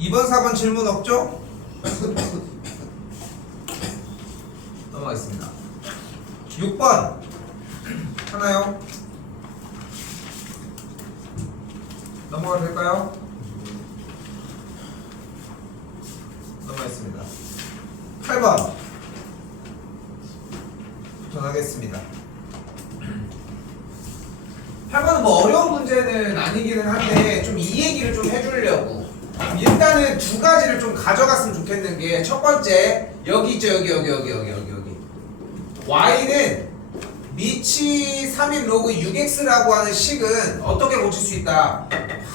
2번, 4번 질문 없죠? 넘어가겠습니다. 6번 하나요? 넘어가도 될까요? 넘어가겠습니다. 8번 도전하겠습니다. 8번은 뭐 어려운 문제는 아니기는 한데 좀 이 얘기를 좀 해주려고 일단은 두 가지를 좀 가져갔으면 좋겠는 게 첫 번째 여기 있죠. 여기 y는 미치 3인 로그 6x라고 하는 식은 어떻게 고칠 수 있다?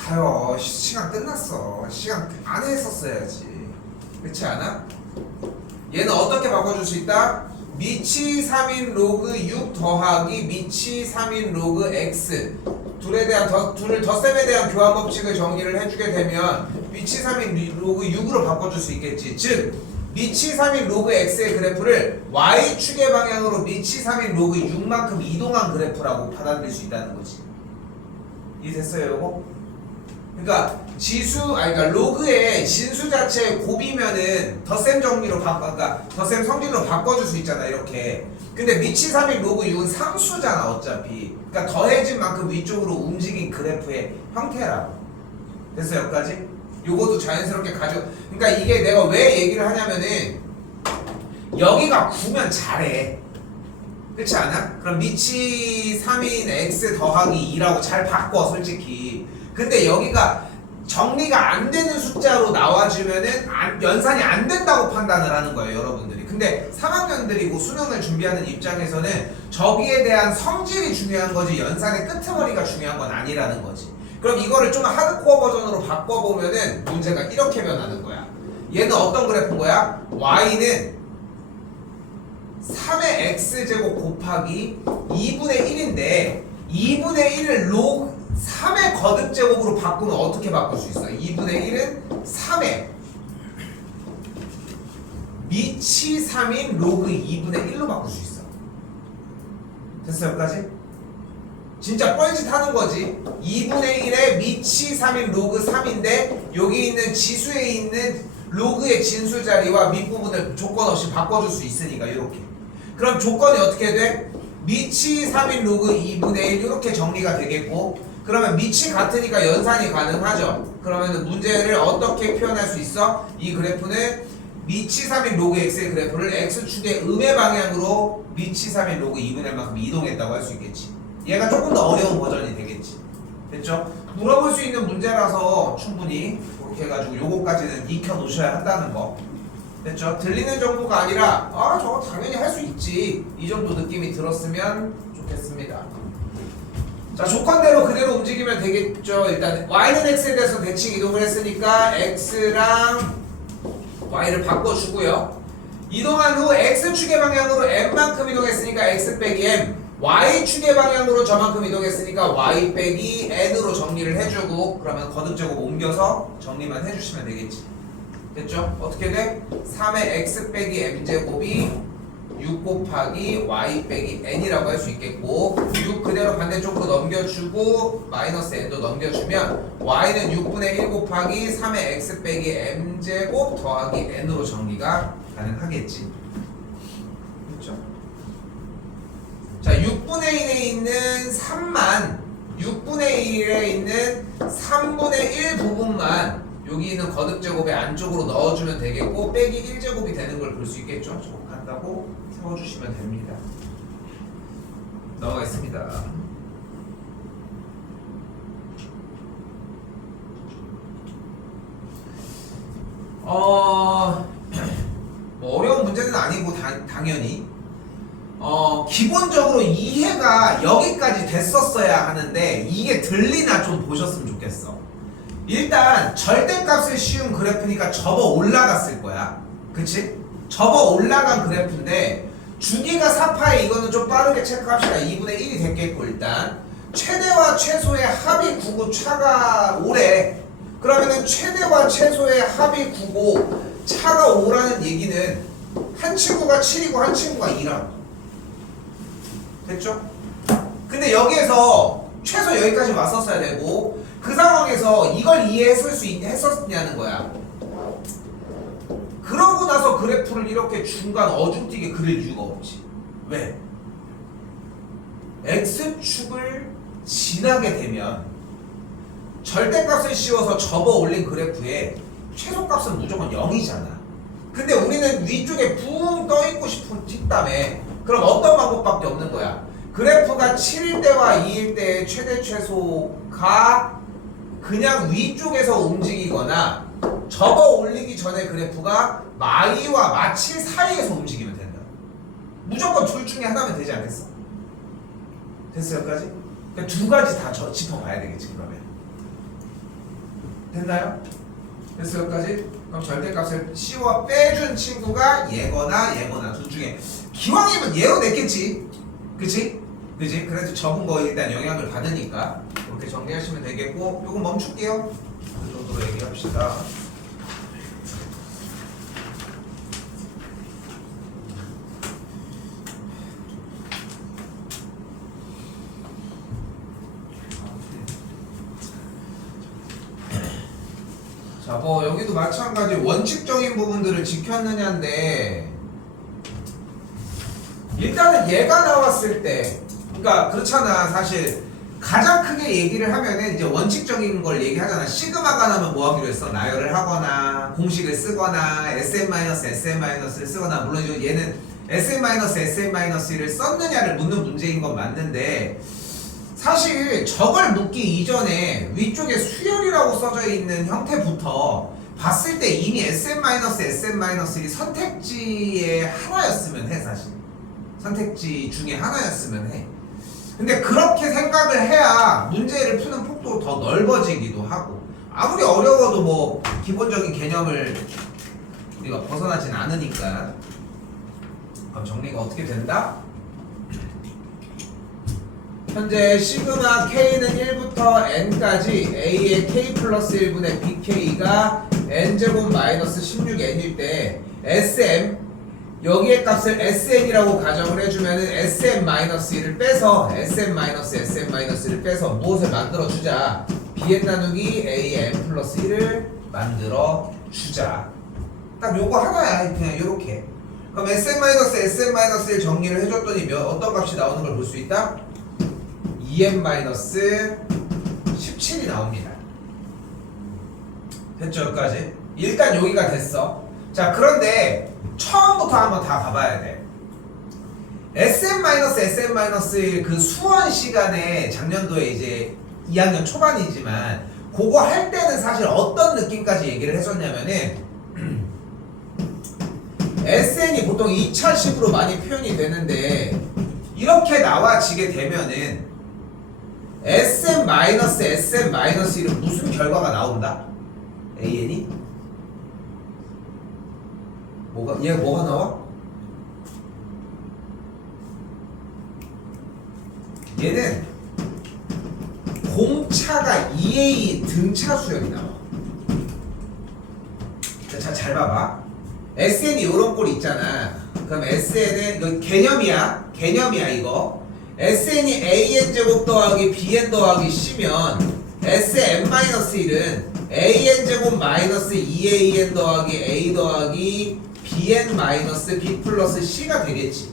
봐요. 시간 끝났어. 시간 안 했었어야지. 그렇지 않아? 얘는 어떻게 바꿔줄 수 있다? 미치 3인 로그 6 더하기 미치 3인 로그 x 둘에 대한 둘 덧셈에 대한 교환 법칙을 정리를 해주게 되면 미치 3인 로그 6으로 바꿔줄 수 있겠지. 즉 미치 3인 로그 x의 그래프를 y축의 방향으로 미치 3인 로그 6만큼 이동한 그래프라고 받아들일 수 있다는 거지. 이해됐어요, 요거? 그러니까 그러니까 로그의 진수 자체의 곱이면은 덧셈 정리로 그러니까 덧셈 성질로 바꿔줄 수 있잖아, 이렇게. 근데 미치 3인 로그 6은 상수잖아, 어차피. 그러니까 더해진 만큼 위쪽으로 움직인 그래프의 형태라고. 됐어, 여기까지? 요것도 자연스럽게 그러니까 이게 내가 왜 얘기를 하냐면은 여기가 9면 잘해. 그렇지 않아? 그럼 미치 3인 x 더하기 2라고 잘 바꿔, 솔직히. 근데 여기가 정리가 안 되는 숫자로 나와주면은 연산이 안 된다고 판단을 하는 거예요, 여러분들이. 근데 3학년들이고 수능을 준비하는 입장에서는 저기에 대한 성질이 중요한 거지 연산의 끄트머리가 중요한 건 아니라는 거지. 그럼 이거를 좀 하드코어 버전으로 바꿔보면은 문제가 이렇게 변하는 거야. 얘는 어떤 그래프인 거야? y는 3의 x제곱 곱하기 2분의 1인데 2분의 1을 로그 3의 거듭제곱으로 바꾸면 어떻게 바꿀 수 있어? 2분의 1은 3의 미치 3인 로그 2분의 1로 바꿀 수 있어. 됐어, 여기까지? 진짜 뻘짓 하는 거지. 2분의 1에 미치 3인 로그 3인데 여기 있는 지수에 있는 로그의 진수 자리와 밑부분을 조건 없이 바꿔줄 수 있으니까 이렇게. 그럼 조건이 어떻게 돼? 미치 3인 로그 2분의 1 이렇게 정리가 되겠고, 그러면 미치 같으니까 연산이 가능하죠. 그러면 문제를 어떻게 표현할 수 있어? 이 그래프는 미치 3인 로그 x의 그래프를 x축의 음의 방향으로 미치 3인 로그 2분의 1만큼 이동했다고 할 수 있겠지. 얘가 조금 더 어려운 버전이 되겠지. 됐죠? 물어볼 수 있는 문제라서 충분히 그렇게 해가지고 요거까지는 익혀 놓으셔야 한다는 거. 됐죠? 들리는 정도가 아니라 저거 당연히 할 수 있지, 이 정도 느낌이 들었으면 좋겠습니다. 자, 조건대로 그대로 움직이면 되겠죠. 일단 y는 x에 대해서 대칭 이동을 했으니까 x랑 y를 바꿔주고요. 이동한 후 x축의 방향으로 m만큼 이동했으니까 x 빼기 m, y축의 방향으로 저만큼 이동했으니까 y 빼기 n으로 정리를 해주고, 그러면 거듭제곱 옮겨서 정리만 해주시면 되겠지. 됐죠? 어떻게 돼? 3의 x 빼기 m제곱이 6 곱하기 y 빼기 n이라고 할 수 있겠고, 6 그대로 반대쪽으로 넘겨주고 마이너스 n도 넘겨주면 y는 6분의 1 곱하기 3의 x 빼기 m제곱 더하기 n으로 정리가 가능하겠지. 그렇죠? 자, 6분의 1에 있는 3만 6분의 1에 있는 3분의 1 부분만 여기 있는 거듭제곱의 안쪽으로 넣어주면 되겠고, 빼기 1제곱이 되는 걸 볼 수 있겠죠? 조금 간다고 세워주시면 됩니다. 넘어가겠습니다. 뭐 어려운 문제는 아니고 당연히 기본적으로 이해가 여기까지 됐었어야 하는데 이게 들리나 좀 보셨으면 좋겠어. 일단 절대값을 씌운 그래프니까 접어 올라갔을 거야. 그치? 접어 올라간 그래프인데 주기가 4파에 이거는 좀 빠르게 체크합시다. 2분의 1이 됐겠고, 일단 최대와 최소의 합이 9고 차가 5래. 그러면은 최대와 최소의 합이 9고 차가 5라는 얘기는 한 친구가 7이고 한 친구가 2라. 됐죠? 근데 여기에서 최소 여기까지 왔었어야 되고, 그 상황에서 이걸 이해했었냐는 거야. 그러고 나서 그래프를 이렇게 중간 어중뛰게 그릴 이유가 없지. 왜? X축을 지나게 되면 절대값을 씌워서 접어 올린 그래프에 최소값은 무조건 0이잖아. 근데 우리는 위쪽에 붕 떠있고 싶다며. 그럼 어떤 방법밖에 없는 거야? 그래프가 7일 때와 2일 때의 최대 최소가 그냥 위쪽에서 움직이거나 접어 올리기 전에 그래프가 마이와 마7 사이에서 움직이면 된다. 무조건 둘 중에 하나면 되지 않겠어? 됐어 여기까지? 그러니까 두 가지 다 짚어봐야 되겠지 그러면. 됐나요? 됐어 여기까지? 그럼 절대값을 씌워 빼준 친구가 얘거나 둘 중에 기왕이면 얘로 냈겠지. 그치? 그치? 그래서 적은 거에 일단 영향을 받으니까 이렇게 정리하시면 되겠고, 요거 멈출게요. 이 정도로 얘기합시다. 자, 뭐 여기도 마찬가지 원칙적인 부분들을 지켰느냐인데, 일단은 얘가 나왔을 때, 그러니까 그렇잖아. 사실 가장 크게 얘기를 하면은 이제 원칙적인 걸 얘기하잖아. 시그마가 나면 뭐 하기로 했어? 나열을 하거나 공식을 쓰거나 SM-SM-를 쓰거나, 물론 얘는 SM-SM-1을 썼느냐를 묻는 문제인 건 맞는데, 사실 저걸 묻기 이전에 위쪽에 수열이라고 써져 있는 형태부터 봤을 때 이미 SM-SM-1이 선택지의 하나였으면 해. 사실 선택지 중에 하나였으면 해. 근데 그렇게 생각을 해야 문제를 푸는 폭도 더 넓어지기도 하고, 아무리 어려워도 뭐 기본적인 개념을 우리가 벗어나진 않으니까. 그럼 정리가 어떻게 된다? 현재 시그마 K는 1부터 N까지 A의 K 플러스 1분의 BK가 N제곱 마이너스 16N일 때 SM, 여기의 값을 SN이라고 가정을 해주면은 SM-1을 빼서 SM-SM-를 빼서 무엇을 만들어주자? Bn 나누기 A N 플러스 1을 만들어주자. 딱 요거 하나야. 그냥 요렇게. 그럼 SM-SM-1 정리를 해줬더니 어떤 값이 나오는 걸 볼 수 있다? 2n-17이 나옵니다. 됐죠? 여기까지? 일단 여기가 됐어. 자, 그런데 처음부터 한번 다 가봐야 돼. SM-SM-1 그 수원 시간에 작년도에 이제 2학년 초반이지만 그거 할 때는 사실 어떤 느낌까지 얘기를 했었냐면은 SN이 보통 2차식으로 많이 표현이 되는데, 이렇게 나와지게 되면은 SM-SM-1은 무슨 결과가 나온다? AN이? 얘가 뭐가 나와? 얘는 공차가 2A 등차 수열이 나와. 자, 잘 봐봐. SN이 요런 꼴이 있잖아. 그럼 SN은 이거 개념이야 이거. SN이 AN제곱 더하기 BN 더하기 C면 SM-1은 AN제곱 마이너스 2AN 더하기 A 더하기 BN 마이너스 B 플러스 C가 되겠지.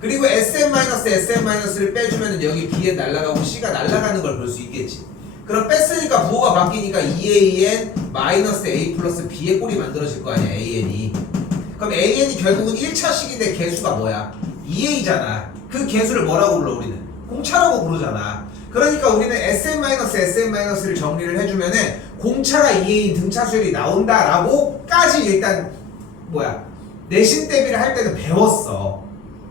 그리고 SM-SM-를 빼주면 여기 BN 날아가고 C가 날아가는 걸 볼 수 있겠지. 그럼 뺐으니까 부호가 바뀌니까 2AN 마이너스 A 플러스 B의 꼴이 만들어질 거 아니야, AN이. 그럼 AN이 결국은 1차식인데 개수가 뭐야? 2A잖아. 그 개수를 뭐라고 불러 우리는? 공차라고 부르잖아. 그러니까 우리는 SM-SM-를 정리를 해주면은 공차가 2A인 등차 수열이 나온다라고까지 일단 내신 대비를 할 때는 배웠어.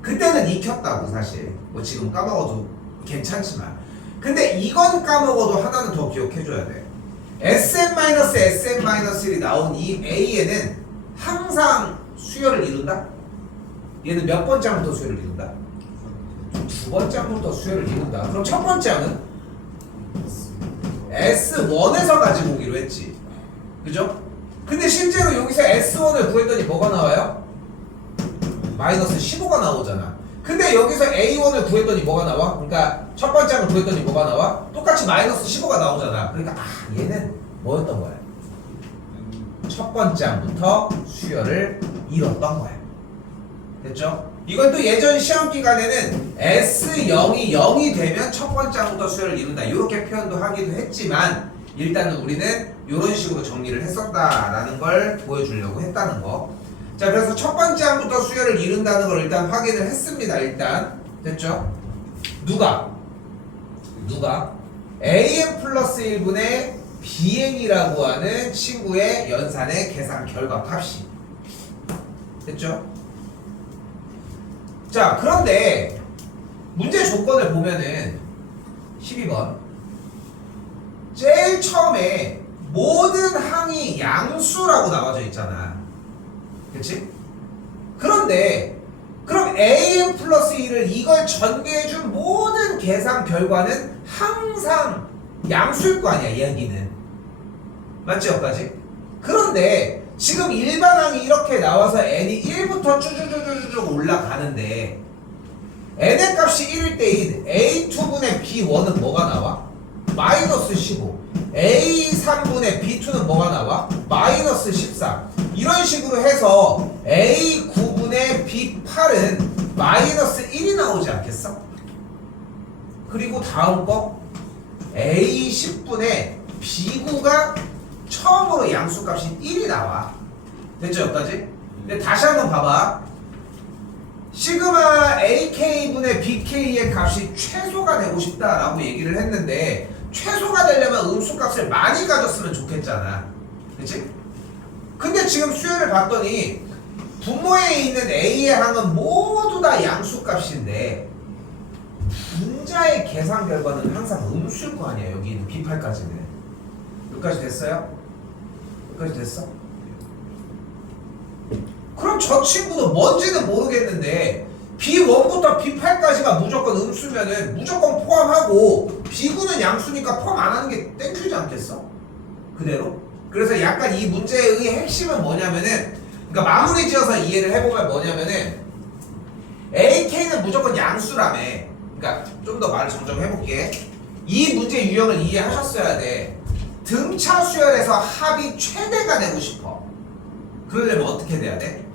그때는 익혔다고. 사실 뭐 지금 까먹어도 괜찮지만, 근데 이건 까먹어도 하나는 더 기억해줘야 돼. SM-SM-1이 나온 이 A에는 항상 수열을 이룬다? 얘는 몇 번째 항부터 수열을 이룬다? 두 번째 항부터 수열을 이룬다. 그럼 첫 번째 항은 S1에서 가지고 오기로 했지. 그죠? 근데 실제로 여기서 S1을 구했더니 뭐가 나와요? 마이너스 15가 나오잖아. 근데 여기서 A1을 구했더니 뭐가 나와? 그러니까 첫 번째 항을 구했더니 뭐가 나와? 똑같이 마이너스 15가 나오잖아. 그러니까 얘는 뭐였던 거야? 첫 번째 항부터 수열을 이뤘던 거야. 됐죠? 이건 또 예전 시험 기간에는 S0이 0이 되면 첫 번째 항부터 수열을 이룬다. 이렇게 표현도 하기도 했지만 일단은 우리는 이런 식으로 정리를 했었다라는 걸 보여주려고 했다는 거. 자, 그래서 첫 번째 항부터 수열을 이룬다는 걸 일단 확인을 했습니다. 일단 됐죠? 누가 an 플러스 1분의 bn이라고 하는 친구의 연산의 계산 결과 값이 됐죠? 자, 그런데 문제 조건을 보면은 12번 제일 처음에 모든 항이 양수라고 나와져 있잖아. 그치? 그런데 그럼 an 플러스 1을 이걸 전개해준 모든 계산 결과는 항상 양수일 거 아니야, 얘기는. 맞지, 여기까지? 그런데 지금 일반 항이 이렇게 나와서 n이 1부터 쭉쭉쭉쭉 올라가는데 n의 값이 1일 때인 a2분의 b1은 뭐가 나와? 마이너스 15. a3분의 b2는 뭐가 나와? 마이너스 14. 이런 식으로 해서 a9분의 b8은 마이너스 1이 나오지 않겠어? 그리고 다음 거 a10분의 b9가 처음으로 양수값이 1이 나와. 됐죠, 여기까지? 근데 다시 한번 봐봐. 시그마 ak분의 bk의 값이 최소가 되고 싶다라고 얘기를 했는데 최소가 되려면 음수값을 많이 가졌으면 좋겠잖아. 그치? 근데 지금 수열을 봤더니 분모에 있는 a의 항은 모두 다 양수값인데 분자의 계산 결과는 항상 음수일 거 아니야. 여기 있는 b8까지는. 여기까지 됐어요? 여기까지 됐어? 그럼 저 친구도 뭔지는 모르겠는데 b1부터 b8까지가 무조건 음수면은 무조건 포함하고 b9는 양수니까 포함 안 하는 게 땡큐지 않겠어? 그대로? 그래서 약간 이 문제의 핵심은 뭐냐면은, 그러니까 마무리 지어서 이해를 해보면 뭐냐면은 ak는 무조건 양수라며. 그러니까 좀 더 말을 정정해볼게. 이 문제 유형을 이해하셨어야 돼. 등차 수열에서 합이 최대가 되고 싶어. 그러려면 어떻게 돼야 돼?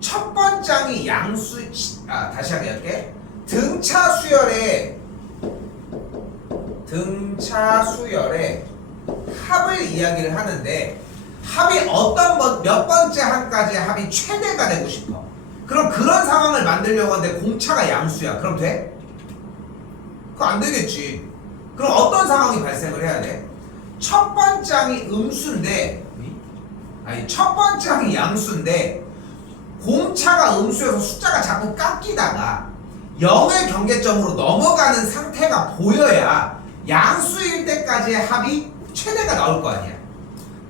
첫 번째 항이 양수, 다시 한번 할게. 등차 수열에 합을 이야기를 하는데 합이 몇 번째 항까지 합이 최대가 되고 싶어. 그럼 그런 상황을 만들려고 하는데 공차가 양수야. 그럼 돼? 그거 안 되겠지. 그럼 어떤 상황이 발생을 해야 돼? 첫 번째 항이 첫 번째 항이 양수인데 공차가 음수여서 숫자가 자꾸 깎이다가 0의 경계점으로 넘어가는 상태가 보여야 양수일 때까지의 합이 최대가 나올 거 아니야.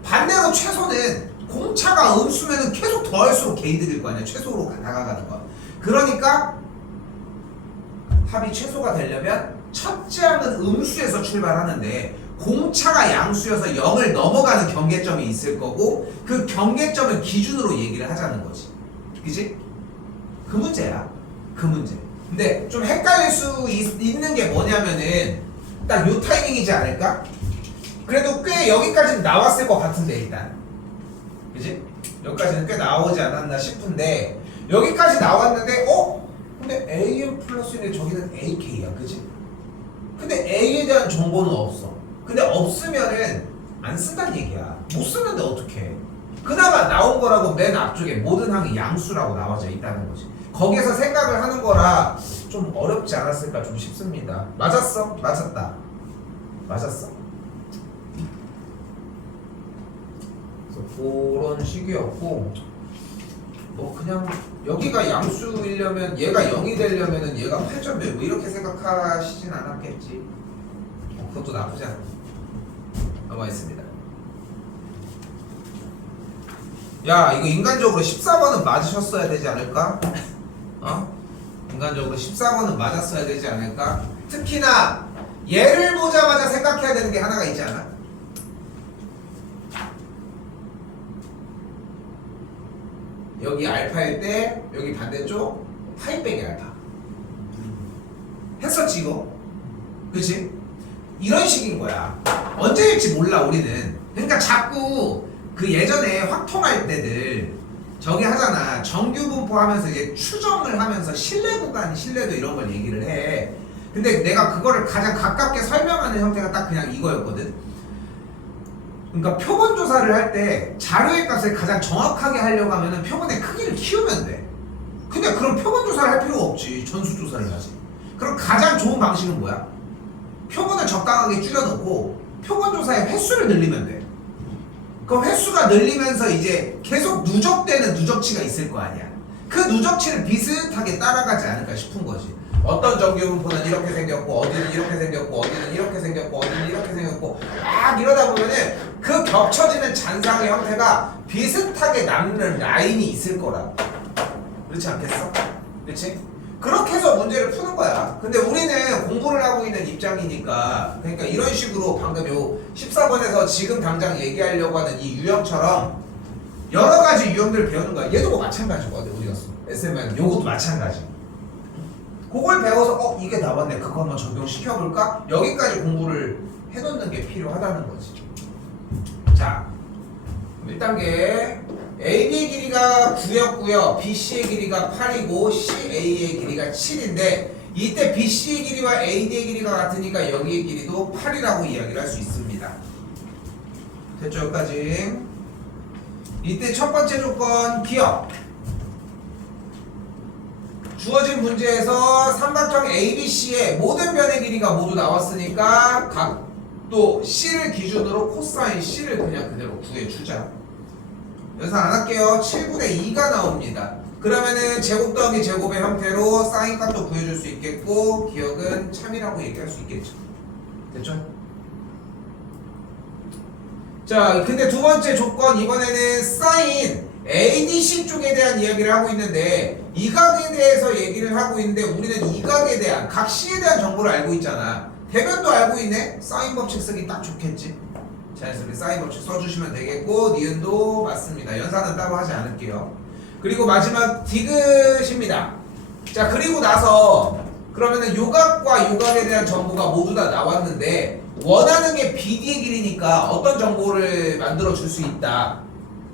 반대로 최소는 공차가 음수면은 계속 더할수록 개이득일 거 아니야. 최소로 다가가는 거. 그러니까 합이 최소가 되려면 첫째 항은 음수에서 출발하는데 공차가 양수여서 0을 넘어가는 경계점이 있을 거고 그 경계점을 기준으로 얘기를 하자는 거지. 그치? 그 문제야. 그 문제. 근데 좀 헷갈릴 수 있는 게 뭐냐면은 딱 요 타이밍이지 않을까? 그래도 꽤 여기까지는 나왔을 것 같은데 일단. 그치? 여기까지는 꽤 나오지 않았나 싶은데 여기까지 나왔는데 근데 am 플러스인데 저기는 ak야. 그치? 근데 a에 대한 정보는 없어. 근데 없으면은 안 쓴다는 얘기야. 못 쓰는데 어떡해. 그나마 나온 거라고 맨 앞쪽에 모든 항이 양수라고 나와져 있다는 거지. 거기에서 생각을 하는 거라 좀 어렵지 않았을까 좀 싶습니다. 맞았어? 맞았다. 맞았어? 그래서 그런 식이었고 뭐 그냥 여기가 양수이려면 얘가 0이 되려면은 얘가 8점 몇 뭐 이렇게 생각하시진 않았겠지. 그것도 나쁘지 않아. 넘어가겠습니다. 야, 이거 인간적으로 14번은 맞으셨어야 되지 않을까? 인간적으로 14번은 맞았어야 되지 않을까? 특히나 얘를 보자마자 생각해야 되는 게 하나가 있지 않아? 여기 알파일 때 여기 반대쪽 파이 빼기 알파 했었지 이거? 그치? 이런 식인 거야. 언제일지 몰라 우리는. 그러니까 자꾸 그 예전에 확통할 때들 저기 하잖아. 정규 분포하면서 이제 추정을 하면서 신뢰 구간, 신뢰도 이런 걸 얘기를 해. 근데 내가 그거를 가장 가깝게 설명하는 형태가 딱 그냥 이거였거든. 그러니까 표본 조사를 할 때 자료의 값을 가장 정확하게 하려고 하면은 표본의 크기를 키우면 돼. 근데 그럼 표본 조사를 할 필요가 없지. 전수 조사를 하지. 그럼 가장 좋은 방식은 뭐야? 표본을 적당하게 줄여놓고 표본 조사의 횟수를 늘리면 돼. 그 횟수가 늘리면서 이제 계속 누적되는 누적치가 있을 거 아니야. 그 누적치를 비슷하게 따라가지 않을까 싶은 거지. 어떤 정규분포는 이렇게 생겼고 어디는 이렇게 생겼고 어디는 이렇게 생겼고 어디는 이렇게 생겼고 막 이러다 보면은 그 겹쳐지는 잔상의 형태가 비슷하게 남는 라인이 있을 거라고. 그렇지 않겠어? 그렇지? 그렇게 해서 문제를 푸는 거야. 근데 우리는 공부를 하고 있는 입장이니까 그러니까 이런 식으로 방금 요 14번에서 지금 당장 얘기하려고 하는 이 유형처럼 여러 가지 유형들을 배우는 거야. 얘도 뭐 마찬가지거든. 어디 갔어? SM은 요것도 마찬가지. 그걸 배워서 이게 나왔네. 그거 한번 적용시켜볼까? 여기까지 공부를 해놓는 게 필요하다는 거지. 자, 1단계 AB의 길이가 9였고요. BC의 길이가 8이고 CA의 길이가 7인데 이때 BC의 길이와 AD의 길이가 같으니까 여기의 길이도 8이라고 이야기를 할 수 있습니다. 됐죠? 여기까지. 이때 첫 번째 조건 기억. 주어진 문제에서 삼각형 ABC의 모든 변의 길이가 모두 나왔으니까 각도 C를 기준으로 코사인 C를 그냥 그대로 구해주자. 연산 안 할게요. 7분의 2가 나옵니다. 그러면은 제곱 더하기 제곱의 형태로 사인 값도 구해줄 수 있겠고 기억은 참이라고 얘기할 수 있겠죠. 됐죠? 자, 근데 두 번째 조건 이번에는 사인 ADC 쪽에 대한 이야기를 하고 있는데 이 각에 대해서 얘기를 하고 있는데 우리는 이 각에 대한 각 C에 대한 정보를 알고 있잖아. 대변도 알고 있네. 사인 법칙 쓰기 딱 좋겠지. 자연스럽게 사인 법칙 써주시면 되겠고 니은도 맞습니다. 연산은 따로 하지 않을게요. 그리고 마지막 디귿입니다. 자, 그리고 나서 그러면은 요각과 요각에 대한 정보가 모두 다 나왔는데 원하는 게 BD의 길이니까 어떤 정보를 만들어 줄 수 있다.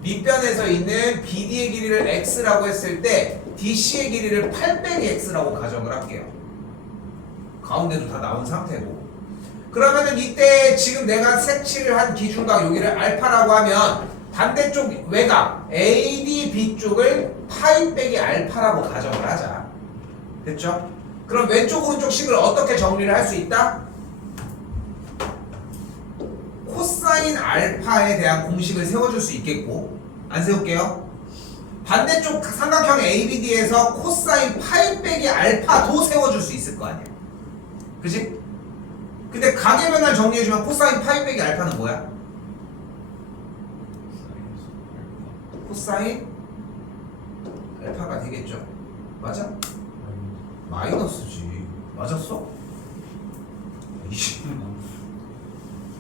밑변에서 있는 BD의 길이를 X라고 했을 때 DC의 길이를 8-X라고 가정을 할게요. 가운데도 다 나온 상태고. 그러면은 이때 지금 내가 색칠을 한 기준각 여기를 알파라고 하면 반대쪽 외곽 ADB 쪽을 파이 빼기 알파라고 가정을 하자. 됐죠? 그럼 왼쪽 오른쪽 식을 어떻게 정리를 할 수 있다? 코사인 알파에 대한 공식을 세워줄 수 있겠고 안 세울게요. 반대쪽 삼각형 ABD에서 코사인 파이 빼기 알파도 세워줄 수 있을 거 아니야. 그치? 근데 각의 변화를 정리해주면 코사인 파이 빼기 알파는 뭐야? 코사인 알파가 되겠죠. 맞아? 마이너스지. 맞았어?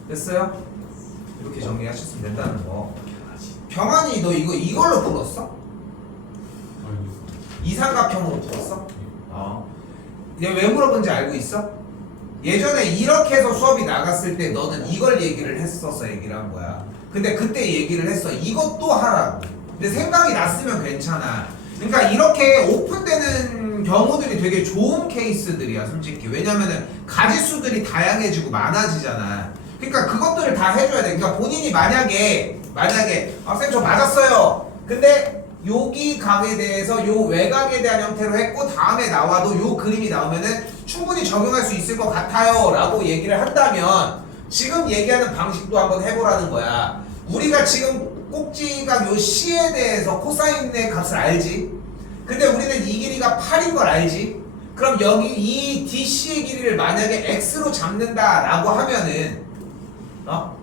됐어요? 이렇게 정리하셨으면 된다는 거. 병환이 너 이걸로 풀었어? 이삼각형으로 풀었어? 내가 왜 물어본지 알고 있어? 예전에 이렇게 해서 수업이 나갔을 때 너는 이걸 얘기를 했어서 얘기를 한 거야. 근데 그때 얘기를 했어. 이것도 하라고. 근데 생각이 났으면 괜찮아. 그러니까 이렇게 오픈되는 경우들이 되게 좋은 케이스들이야 솔직히. 왜냐면은 가지수들이 다양해지고 많아지잖아. 그러니까 그것들을 다 해줘야 돼. 그러니까 본인이 만약에 쌤 저 맞았어요. 근데 여기 각에 대해서 요 외곽에 대한 형태로 했고 다음에 나와도 요 그림이 나오면은 충분히 적용할 수 있을 것 같아요 라고 얘기를 한다면 지금 얘기하는 방식도 한번 해보라는 거야. 우리가 지금 꼭지각 요 C에 대해서 코사인의 값을 알지? 근데 우리는 이 길이가 8인 걸 알지? 그럼 여기 이 DC의 길이를 만약에 X로 잡는다라고 하면은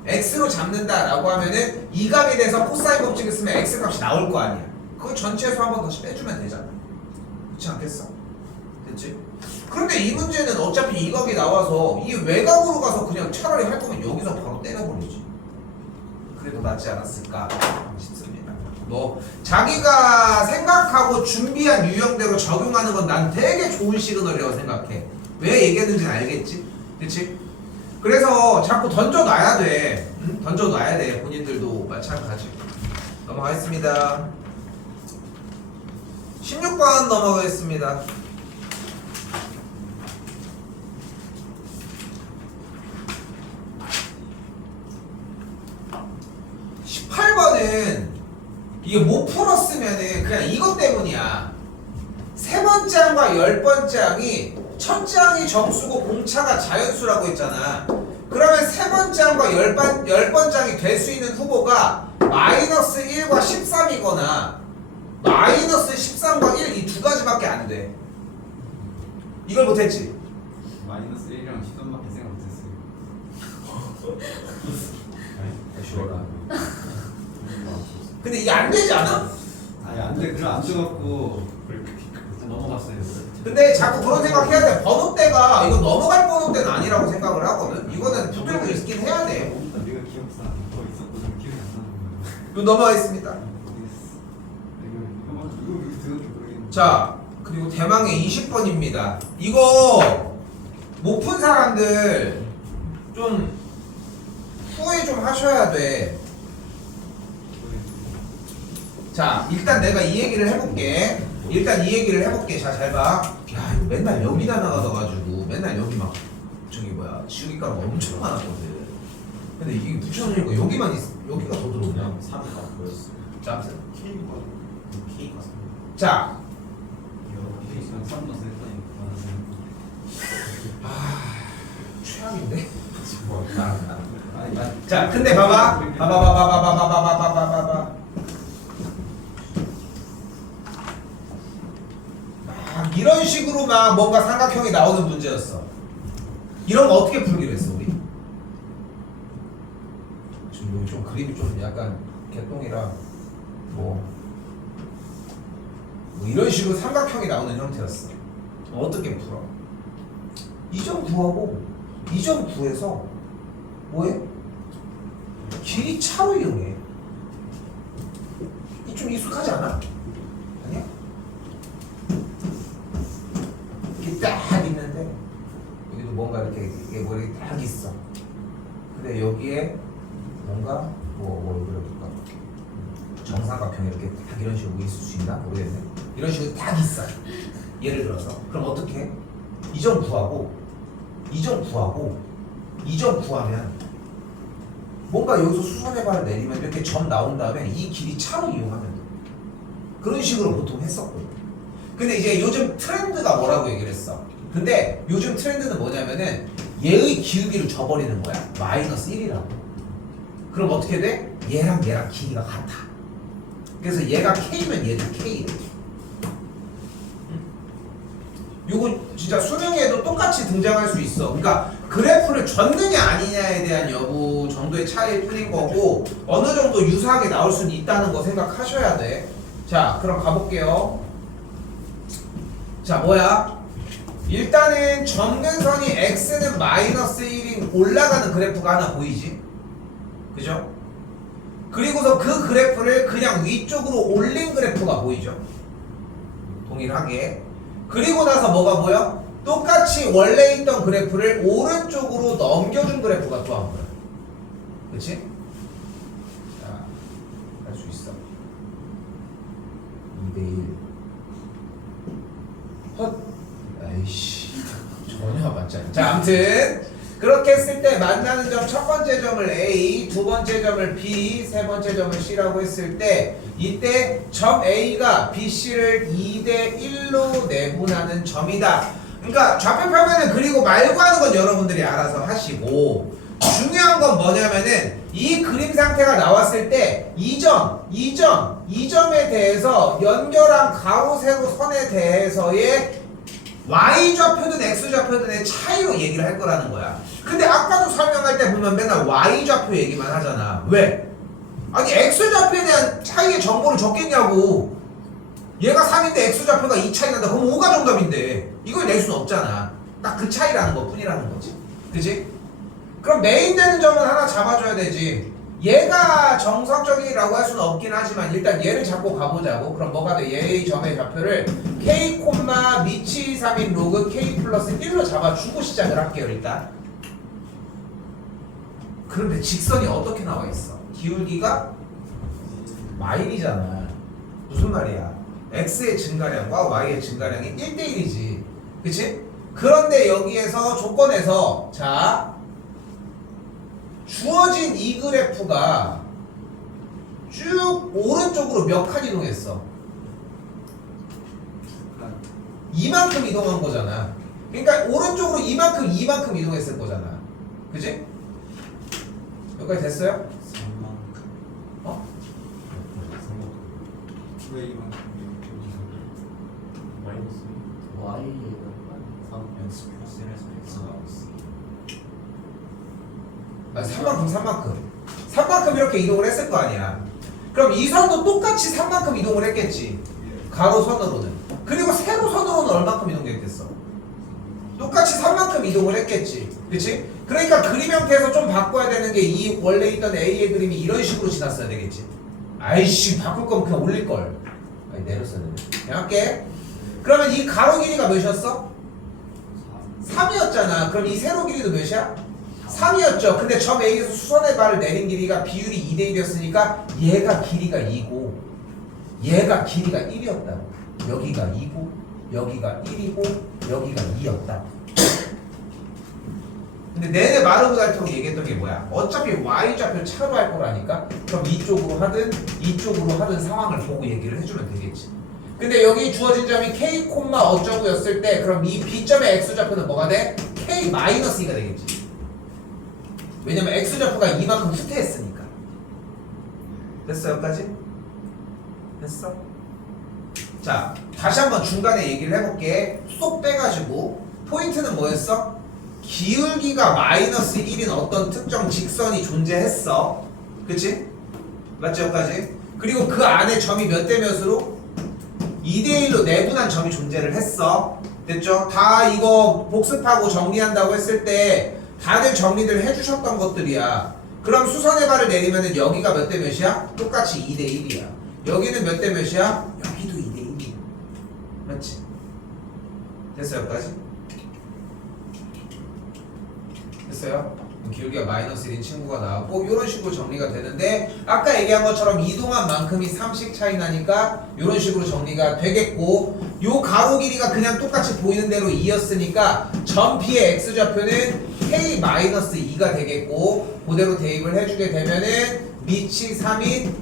X로 잡는다라고 하면은 이 각에 대해서 코사인 법칙을 쓰면 X 값이 나올 거 아니야. 그거 전체에서 한 번 더씩 빼주면 되잖아. 그렇지 않겠어? 됐지? 그런데 이 문제는 어차피 이 각이 나와서 이 외곽으로 가서 그냥 차라리 할 거면 여기서 바로 때려버리지. 그래도 낫지 않았을까 싶습니다. 뭐 자기가 생각하고 준비한 유형대로 적용하는 건 난 되게 좋은 시그널이라고 생각해. 왜 얘기했는지는 알겠지? 그치? 그래서 자꾸 던져놔야 돼. 던져놔야 돼. 본인들도 마찬가지. 넘어가겠습니다. 16번 넘어가겠습니다. 18번은 이게 못 풀었으면은 그냥 이것 때문이야. 세 번째 항과 10번째 항이 첫째 항이 정수고 공차가 자연수라고 했잖아. 그러면 세 번째 항과 10번째 항이 될 수 있는 후보가 마이너스 1과 13이거나 마이너스 13과 1 이 두 가지밖에 안 돼. 이걸 못했지? 마이너스 1이랑 13밖에 생각 못했어요. 쉬워라. 근데 이게 안 되지 않아? 아니 안돼 그럼 안 돼갖고 넘어갔어요. 근데 자꾸 그런 생각해야 돼. 번호대가 이거 넘어갈 번호대는 아니라고 생각을 하거든. 이거는 붙들고 있긴 해야 돼. 내가 기억사 더 있었거든. 기억이 안 나는 거예요. 그럼 넘어가겠습니다. 이거 들었죠 모르겠는데. 자, 그리고 대망의 20번입니다. 이거 못 푼 사람들 좀 후회 좀 하셔야 돼. 자, 일단 내가 이 얘기를 해볼게. 자, 잘 봐. 야, 이거 맨날 여기다 나가서가지고 맨날 여기 막 저기 뭐야 지우개 가루가 엄청 많았거든. 근데 이게 붙여놓으니까 여기만 여기가 더 들어오냐? 3가 보였어요. 자, 아무튼. K가 자, 이게 있으면 3 넣었을 최악인데? 아니 자, 근데 봐봐. 막 이런 식으로 막 뭔가 삼각형이 나오는 문제였어. 이런 거 어떻게 풀기로 했어, 우리? 지금 여기 좀 그림이 좀 약간 개똥이라 뭐 이런 식으로 삼각형이 나오는 형태였어. 어떻게 풀어? 2점 구하고 2점 구해서 뭐해? 길이 차로 이용해. 이 좀 익숙하지 않아? 아니야? 이게 딱 있는데 여기도 뭔가 이렇게 이게 뭐 이렇게 딱 있어. 근데 여기에 뭔가 뭐 그럴까? 정삼각형 이렇게 딱 이런 식으로 있을 수 있나 모르겠네. 이런 식으로 딱 있어. 예를 들어서 그럼 어떻게 해? 2점 구하고 2점 구하면 뭔가 여기서 수선의 발을 내리면 이렇게 점 나온 다음에 이 길이 차로 이용하면 돼. 그런 식으로 보통 했었거든. 근데 이제 요즘 트렌드가 뭐라고 얘기를 했어. 근데 요즘 트렌드는 뭐냐면은 얘의 기울기를 줘버리는 거야. 마이너스 1이라고. 그럼 어떻게 돼? 얘랑 길이가 같아. 그래서 얘가 K면 얘도 K래. 요거 진짜 수능에도 똑같이 등장할 수 있어. 그러니까 그래프를 줬느냐 아니냐에 대한 여부 정도의 차이일 뿐인 거고 어느 정도 유사하게 나올 수는 있다는 거 생각하셔야 돼. 자, 그럼 가볼게요. 자, 뭐야? 일단은 점근선이 x는 마이너스 1인 올라가는 그래프가 하나 보이지? 그죠? 그리고서 그 그래프를 그냥 위쪽으로 올린 그래프가 보이죠? 동일하게. 그리고 나서 뭐가 보여? 똑같이 원래 있던 그래프를 오른쪽으로 넘겨준 그래프가 또 한 거야. 그치? 자, 할 수 있어. 2대1. 헛. 아이씨. 전혀 맞지 않아. 자, 아무튼 그렇게 했을 때 만나는 점 첫 번째 점을 A, 두 번째 점을 B, 세 번째 점을 C라고 했을 때 이때 점 A가 BC를 2대 1로 내분하는 점이다. 그러니까 좌표 평면을 그리고 말고 하는 건 여러분들이 알아서 하시고 중요한 건 뭐냐면은 이 그림 상태가 나왔을 때 이 점에 대해서 연결한 가로 세로 선에 대해서의 Y좌표든 X좌표든의 차이로 얘기를 할 거라는 거야. 근데 아까도 설명할 때 보면 맨날 Y좌표 얘기만 하잖아. 왜? 아니 X좌표에 대한 차이의 정보를 줬겠냐고. 얘가 3인데 X좌표가 2 차이 난다. 그럼 5가 정답인데 이걸 낼 수는 없잖아. 딱 그 차이라는 것 뿐이라는 거지. 그치? 그럼 메인 되는 점은 하나 잡아줘야 되지. 얘가 정석적이라고 할 수는 없긴 하지만 일단 얘를 잡고 가보자고. 그럼 뭐가 돼? 얘의 점의 좌표를 K, 미치 3인 로그 K 플러스 1로 잡아주고 시작을 할게요 일단. 그런데 직선이 어떻게 나와 있어? 기울기가 마일이잖아. 무슨 말이야? x의 증가량과 y의 증가량이 1대1이지. 그치? 그런데 여기에서 조건에서 자 주어진 이 그래프가 쭉 오른쪽으로 몇 칸 이동했어? 이만큼 이동한 거잖아. 그러니까 오른쪽으로 이만큼 이동했을 거잖아. 그치? 여기까지 됐어요? 3만큼. 어? 왜 이만큼 마이너스 Y에다가 3 x 플러스 1에서 x가 나왔어. 3만큼 이렇게 이동을 했을 거 아니야. 그럼 이 선도 똑같이 3만큼 이동을 했겠지. 가로선으로는. 그리고 세로선으로는 얼마큼 이동했겠어? 똑같이 3만큼 이동을 했겠지. 그치? 그러니까 그림 형태에서 좀 바꿔야 되는 게 이 원래 있던 A의 그림이 이런 식으로 지났어야 되겠지. 아이씨 바꿀 거면 그냥 올릴걸. 아니 내렸어야 되네. 그냥 할게. 그러면 이 가로 길이가 몇이었어? 3이었잖아. 그럼 이 세로 길이도 몇이야? 3이었죠. 근데 점 A에서 수선의 발을 내린 길이가 비율이 2대1이었으니까 얘가 길이가 2고 얘가 길이가 1이었다고. 여기가 2고 여기가 1이고 여기가 2였다. 근데 내내 마르고 닳도록 얘기했던 게 뭐야? 어차피 Y좌표 차로 할 거라니까. 그럼 이쪽으로 하든 이쪽으로 하든 상황을 보고 얘기를 해주면 되겠지. 근데 여기 주어진 점이 K, 어쩌고였을 때 그럼 이 B점의 X좌표는 뭐가 돼? K-2가 되겠지. 왜냐면 X좌표가 이만큼 후퇴했으니까. 됐어 여기까지? 됐어? 자 다시 한번 중간에 얘기를 해볼게. 쏙 빼가지고 포인트는 뭐였어? 기울기가 마이너스 1인 어떤 특정 직선이 존재했어. 그치? 맞죠 여기까지? 그리고 그 안에 점이 몇 대 몇으로? 2대1로 내분한 점이 존재를 했어. 됐죠? 다 이거 복습하고 정리한다고 했을 때 다들 정리를 해주셨던 것들이야. 그럼 수선의 발을 내리면은 여기가 몇 대 몇이야? 똑같이 2대1이야. 여기는 몇 대 몇이야? 여기도 2대1이야. 맞지? 됐어요 여기까지? 됐어요? 기울기가 마이너스 1인 친구가 나왔고 이런 식으로 정리가 되는데 아까 얘기한 것처럼 이동한 만큼이 3씩 차이 나니까 이런 식으로 정리가 되겠고 요 가로 길이가 그냥 똑같이 보이는 대로 2였으니까 점 B의 X좌표는 K-2가 되겠고 그대로 대입을 해주게 되면은 밑이 3인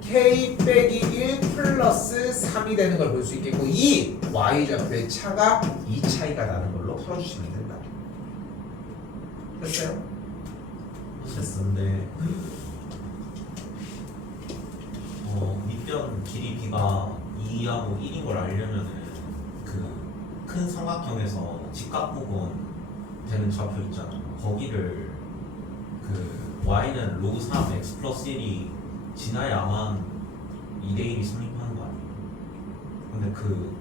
K 빼기 1 플러스 3이 되는 걸 볼 수 있겠고 이 Y좌표의 차가 이 차이가 나는 걸로 풀어주시면 된다. 됐어요? 됐었는데 밑변 길이 B가 2하고 1인 걸 알려면은 그 큰 삼각형에서 직각부분 되는 좌표 있잖아. 거기를 그 y는 로그 3 x 플러스 1이 지나야만 2대1이 성립하는 거 아니에요? 근데 그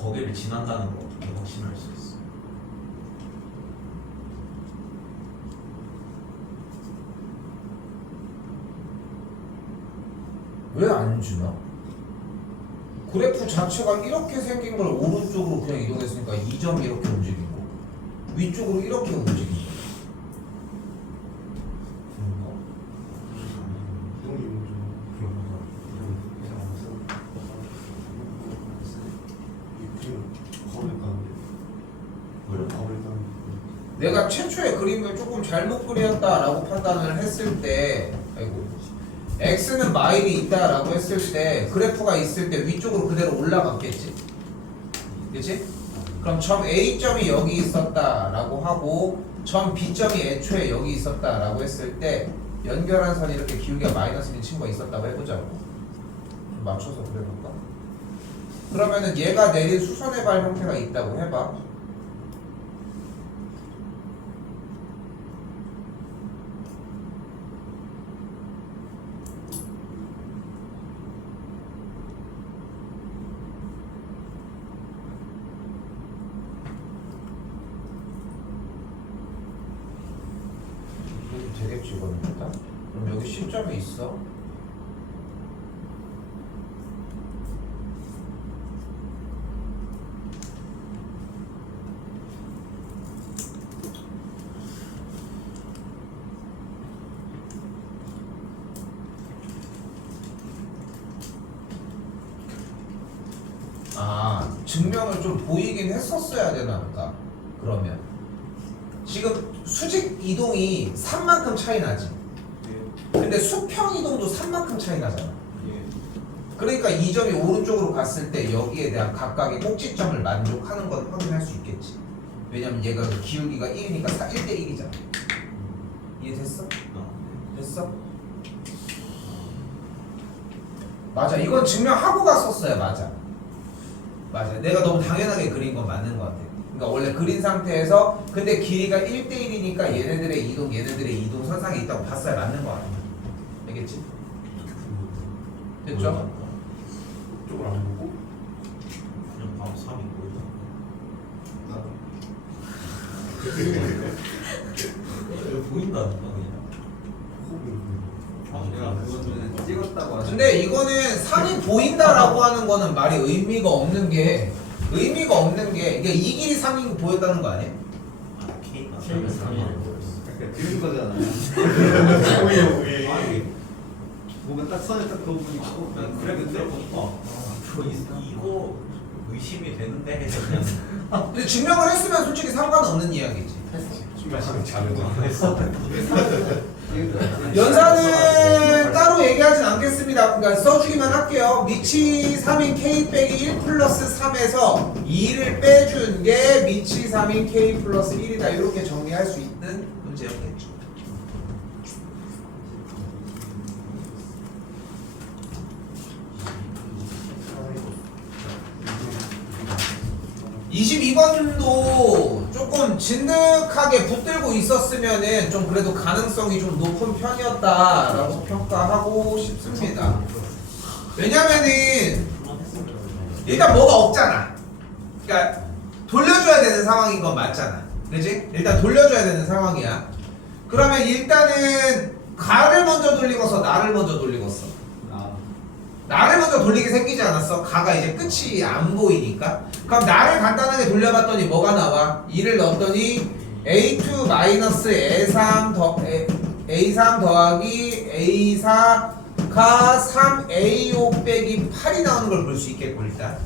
거기를 지난다는 거 어떻게 확신할 수 있어? 왜 안 주나? 그래프 자체가 이렇게 생긴 걸 오른쪽으로 그냥 이동했으니까 이 점이 이렇게 움직이고 위쪽으로 이렇게 움직이고 내가 최초의 그림을 조금 잘못 그렸다라고 판단을 했을 때 X는 마일이 있다라고 했을 때 그래프가 있을 때 위쪽으로 그대로 올라갔겠지? 그치? 그럼 점 A점이 여기 있었다라고 하고 점 B점이 애초에 여기 있었다라고 했을 때 연결한 선이 이렇게 기울기가 마이너스인 친구가 있었다고 해보자고. 좀 맞춰서 그려볼까? 그러면은 얘가 내린 수선의 발 형태가 있다고 해봐. 되겠지 이거는 일단. 그럼 여기 C점이 있어. 아, 증명을 좀 보이긴 했었어야 되나 보다. 그러면 지금 수직 이동이 3만큼 차이 나지. 근데 수평 이동도 3만큼 차이 나잖아. 그러니까 이 점이 오른쪽으로 갔을 때 여기에 대한 각각의 꼭지점을 만족하는 건 확인할 수 있겠지. 왜냐면 얘가 기울기가 1이니까 1대 1이잖아. 이해됐어? 됐어? 맞아. 이건 증명하고 갔었어야 맞아. 맞아. 내가 너무 당연하게 그린 건 맞는 것 같아. 그러니까 원래 그린 상태에서 근데 길이가 1대 1이니까 얘네들의 이동 선상에 있다고 봤어야 맞는 것 같아. 알겠지? 됐죠? 쪽을 안 보고 그냥 바로 3이 보인다. 보인다니까 그냥. 내가 그것 전에 찍었다고 하지. 근데 이거는 3이 보인다라고 하는 거는 말이 의미가 없는 게 이게 이 길이 3이 보였다는 거 아니야? 아, K가 K가 3이라고 그러니까 들은 거잖아요. 보여. 아니, 뭔가 딱 선에 딱 그거 보니까 난 그래 근데 이거 의심이 되는데 해서 그냥 근데 증명을 했으면 솔직히 상관없는 이야기지. 준비하시면 잘해도 연산은 따로 얘기하진 않겠습니다. 그러니까 써주기만 할게요. 미치 3인 K 빼기 1 플러스 3에서 2를 빼준 게 미치 3인 K 플러스 1이다. 이렇게 정리할 수 있는 문제였겠죠. 돼. 22번도 조금 진득하게 붙들고 있었으면은 좀 그래도 가능성이 좀 높은 편이었다라고 평가하고 싶습니다. 왜냐면은 일단 뭐가 없잖아. 그러니까 돌려줘야 되는 상황인 건 맞잖아. 그지? 일단 돌려줘야 되는 상황이야. 그러면 일단은 가를 먼저 돌리고서 나를 먼저 돌리고서 나를 먼저 돌리게 생기지 않았어? 가가 이제 끝이 안 보이니까. 그럼 나를 간단하게 돌려봤더니 뭐가 나와? 2를 넣었더니 A2 마이너스 A3 더하기 A4가 3A5 빼기 8이 나오는 걸 볼 수 있겠고 일단.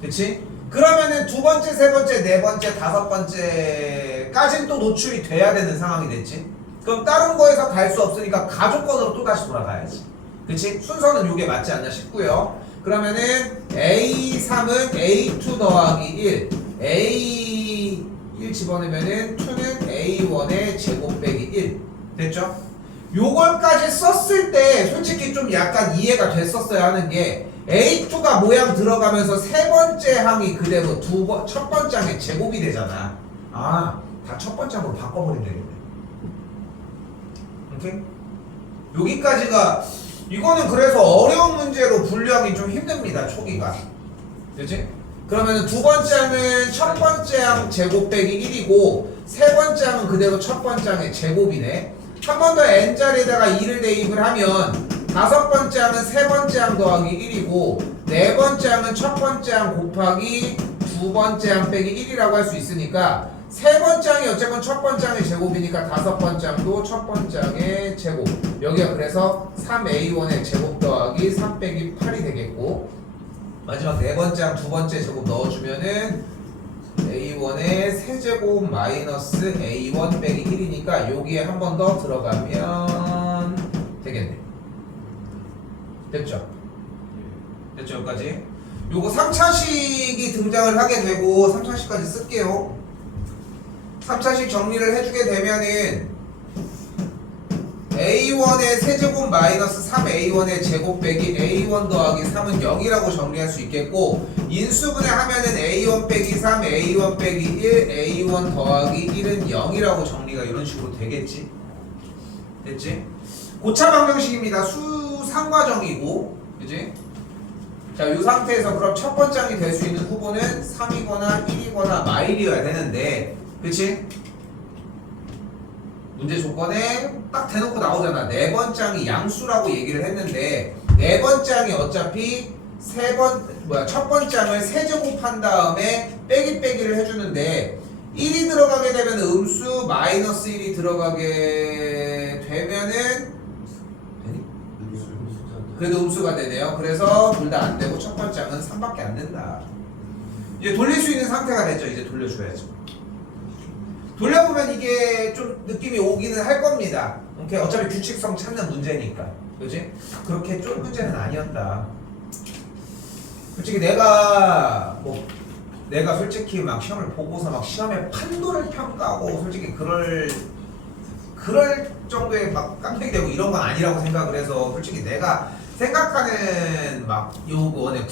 그치? 그러면은 두 번째, 세 번째, 네 번째, 다섯 번째까지는 또 노출이 돼야 되는 상황이 됐지? 그럼 다른 거에서 갈 수 없으니까 가조건으로 또 다시 돌아가야지. 그치? 순서는 요게 맞지 않나 싶고요. 그러면은 A3은 A2 더하기 1 A1 집어넣으면은 2는 A1의 제곱 빼기 1 됐죠? 요걸까지 썼을 때 솔직히 좀 약간 이해가 됐었어야 하는 게 A2가 모양 들어가면서 세 번째 항이 그대로 첫 번째 항의 제곱이 되잖아. 아, 다 첫 번째 항으로 바꿔버리면 되겠네. 오케이? 여기까지가 이거는 그래서 어려운 문제로 분류하기 좀 힘듭니다. 초기가. 그치? 그러면 두 번째 항은 첫 번째 항 제곱 빼기 1이고 세 번째 항은 그대로 첫 번째 항의 제곱이네. 한 번 더 n자리에다가 2를 대입을 하면 다섯 번째 항은 세 번째 항 더하기 1이고 네 번째 항은 첫 번째 항 곱하기 두 번째 항 빼기 1이라고 할 수 있으니까 세 번째 항이 어쨌건 첫 번째 항의 제곱이니까 다섯 번째 항도 첫 번째 항의 제곱. 여기가 그래서 3A1의 제곱 더하기 3 빼기 8이 되겠고 마지막 네 번째 항 두 번째 제곱 넣어주면은 A1의 세제곱 마이너스 A1 빼기 1이니까 여기에 한 번 더 들어가면 되겠네. 됐죠? 됐죠? 여기까지. 요거 3차식이 등장을 하게 되고 3차식까지 쓸게요. 3차식 정리를 해주게 되면은 A1의 세제곱 마이너스 3A1의 제곱 빼기 A1 더하기 3은 0이라고 정리할 수 있겠고 인수분해 하면은 A1 빼기 3, A1 빼기 1, A1 더하기 1은 0이라고 정리가 이런 식으로 되겠지? 됐지? 고차 방정식입니다. 수상과정이고 그지? 자, 이 상태에서 그럼 첫 번째 항이 될 수 있는 후보는 3이거나 1이거나 마일이어야 되는데 그치? 문제 조건에 딱 대놓고 나오잖아. 네 번째 항이 양수라고 얘기를 했는데 네 번째 항이 어차피 첫 번째 항을 세제곱한 다음에 빼기를 해주는데 1이 들어가게 되면 음수 마이너스 1이 들어가게 되면은 되니? 그래도 음수가 되네요. 그래서 둘 다 안 되고 첫 번째 항은 3밖에 안 된다. 이제 돌릴 수 있는 상태가 됐죠. 이제 돌려줘야죠. 돌려보면 이게 좀 느낌이 오기는 할 겁니다. 오케이, 어차피 규칙성 찾는 문제니까, 그렇지? 그렇게 쫄 문제는 아니었다. 솔직히 내가 솔직히 막 시험을 보고서 막 시험의 판도를 평가하고 솔직히 그럴 정도의 막 깜짝이 되고 이런 건 아니라고 생각을 해서 솔직히 내가 생각하는 막 요번에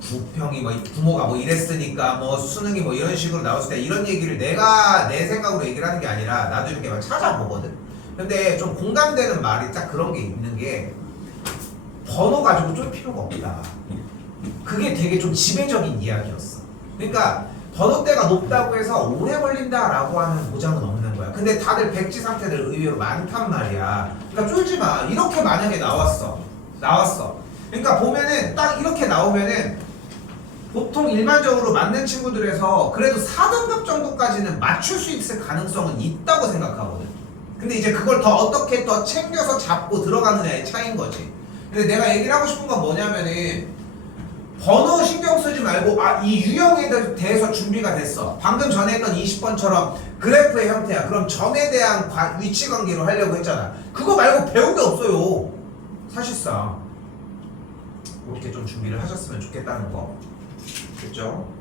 구평이 뭐 부모가 뭐 이랬으니까 뭐 수능이 뭐 이런 식으로 나왔을 때 이런 얘기를 내가 내 생각으로 얘기를 하는 게 아니라 나도 이렇게 막 찾아보거든. 근데 좀 공감되는 말이 딱 그런 게 있는 게 번호 가지고 쫄 필요가 없다. 그게 되게 좀 지배적인 이야기였어. 그러니까 번호대가 높다고 해서 오래 걸린다라고 하는 보장은 없는 거야. 근데 다들 백지 상태들 의외로 많단 말이야. 그러니까 쫄지 마. 이렇게 만약에 나왔어. 그러니까 보면은 딱 이렇게 나오면은 보통 일반적으로 맞는 친구들에서 그래도 4등급 정도까지는 맞출 수 있을 가능성은 있다고 생각하거든. 근데 이제 그걸 더 어떻게 더 챙겨서 잡고 들어가느냐의 차이인 거지. 근데 내가 얘기를 하고 싶은 건 뭐냐면은 번호 신경 쓰지 말고 이 유형에 대해서 준비가 됐어. 방금 전에 했던 20번처럼 그래프의 형태야. 그럼 점에 대한 위치 관계로 하려고 했잖아. 그거 말고 배운 게 없어요. 사실상 그렇게 좀 준비를 하셨으면 좋겠다는 거. 됐죠?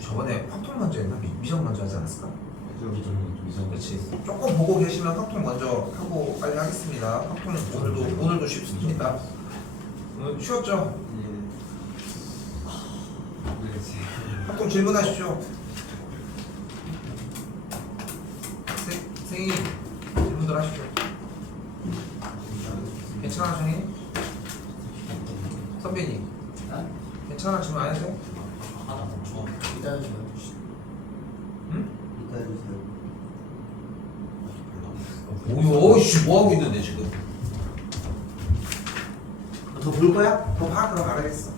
저번에 확통 먼저 했나? 미정 먼저 하지 않았을까? 그렇지. 조금 보고 계시면 확통 먼저 하고 빨리 하겠습니다. 확통은 오늘도 쉽습니다. 오늘 쉬웠죠? 확통 질문하십시오. 선생님 질문들 하십시오. 괜찮아 선생님? 선배님 괜찮아 질문 안 해도 돼? 하나 멈춰. 기다려주세요. 응? 기다려주세요. 뭐야? 씨 뭐하고 있는데 지금? 더 볼 거야? 더 봐? 그럼 알아겠어.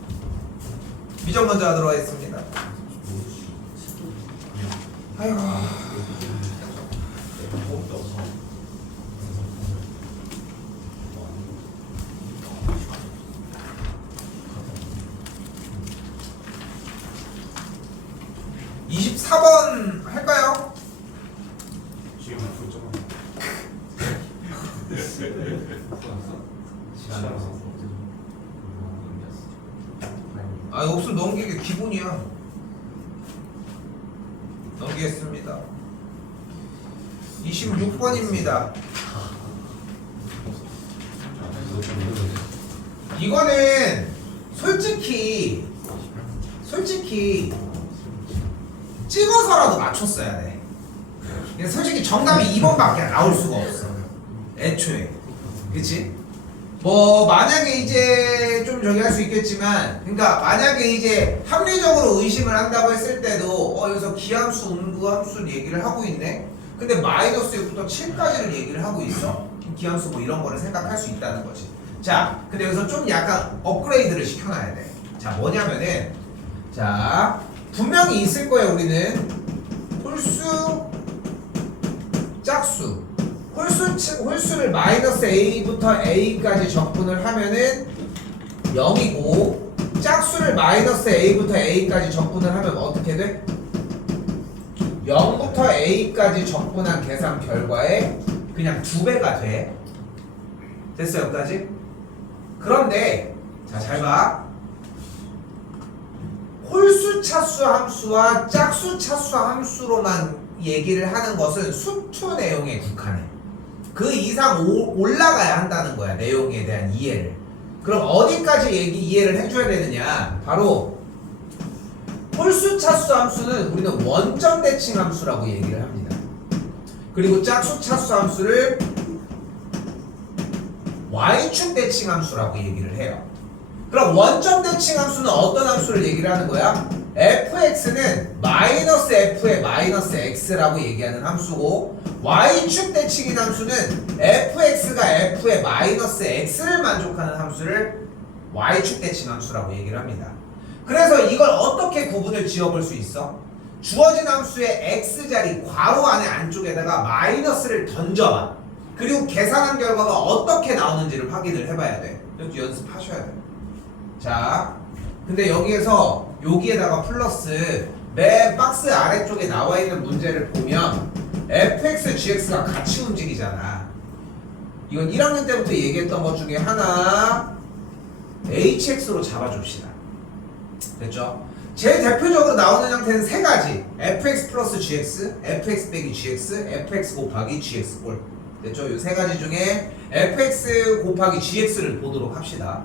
미정 먼저 하도록 하겠습니다. 아이고. (24번) 할까요? 지금 불정한 아 없으면 넘기기 기본이야. 넘기겠습니다. 26번입니다. 이거는 솔직히 찍어서라도 맞췄어야 돼. 근데 솔직히 정답이 2번밖에 나올 수가 없어. 애초에. 그치? 뭐 만약에 이제 좀 저기 할 수 있겠지만, 그러니까 만약에 이제 합리적으로 의심을 한다고 했을 때도 여기서 기함수, 음수함수 얘기를 하고 있네. 근데 마이너스 6부터 7까지를 얘기를 하고 있어. 기함수 뭐 이런 거를 생각할 수 있다는 거지. 자, 근데 여기서 좀 약간 업그레이드를 시켜놔야 돼. 자, 뭐냐면은 자 분명히 있을 거예요. 우리는 홀수, 짝수. 홀수를 마이너스 a부터 a까지 적분을 하면은 0이고, 짝수를 마이너스 a부터 a까지 적분을 하면 어떻게 돼? 0부터 a까지 적분한 계산 결과에 그냥 2배가 돼. 됐어요 여기까지? 그런데 자 잘 봐. 홀수 차수 함수와 짝수 차수 함수로만 얘기를 하는 것은 수투 내용에 국한해. 그 이상 올라가야 한다는 거야. 내용에 대한 이해를. 그럼 어디까지 이해를 해줘야 되느냐? 바로 홀수 차수 함수는 우리는 원점 대칭 함수라고 얘기를 합니다. 그리고 짝수 차수 함수를 y축 대칭 함수라고 얘기를 해요. 그럼 원점 대칭 함수는 어떤 함수를 얘기를 하는 거야? fx는 마이너스 f의 마이너스 x라고 얘기하는 함수고, y축 대칭인 함수는 fx가 f의 마이너스 x를 만족하는 함수를 y축 대칭 함수라고 얘기를 합니다. 그래서 이걸 어떻게 구분을 지어볼 수 있어? 주어진 함수의 x자리 괄호 안에 안쪽에다가 마이너스를 던져봐. 그리고 계산한 결과가 어떻게 나오는지를 확인을 해봐야 돼. 이것도 연습하셔야 돼. 자, 근데 여기에다가 플러스 맨 박스 아래쪽에 나와 있는 문제를 보면 fx, gx가 같이 움직이잖아. 이건 1학년 때부터 얘기했던 것 중에 하나 hx로 잡아줍시다. 됐죠? 제일 대표적으로 나오는 형태는 세 가지. fx 플러스 gx, fx 빼기 gx, fx 곱하기 gx 꼴. 됐죠? 이 세 가지 중에 fx 곱하기 gx를 보도록 합시다.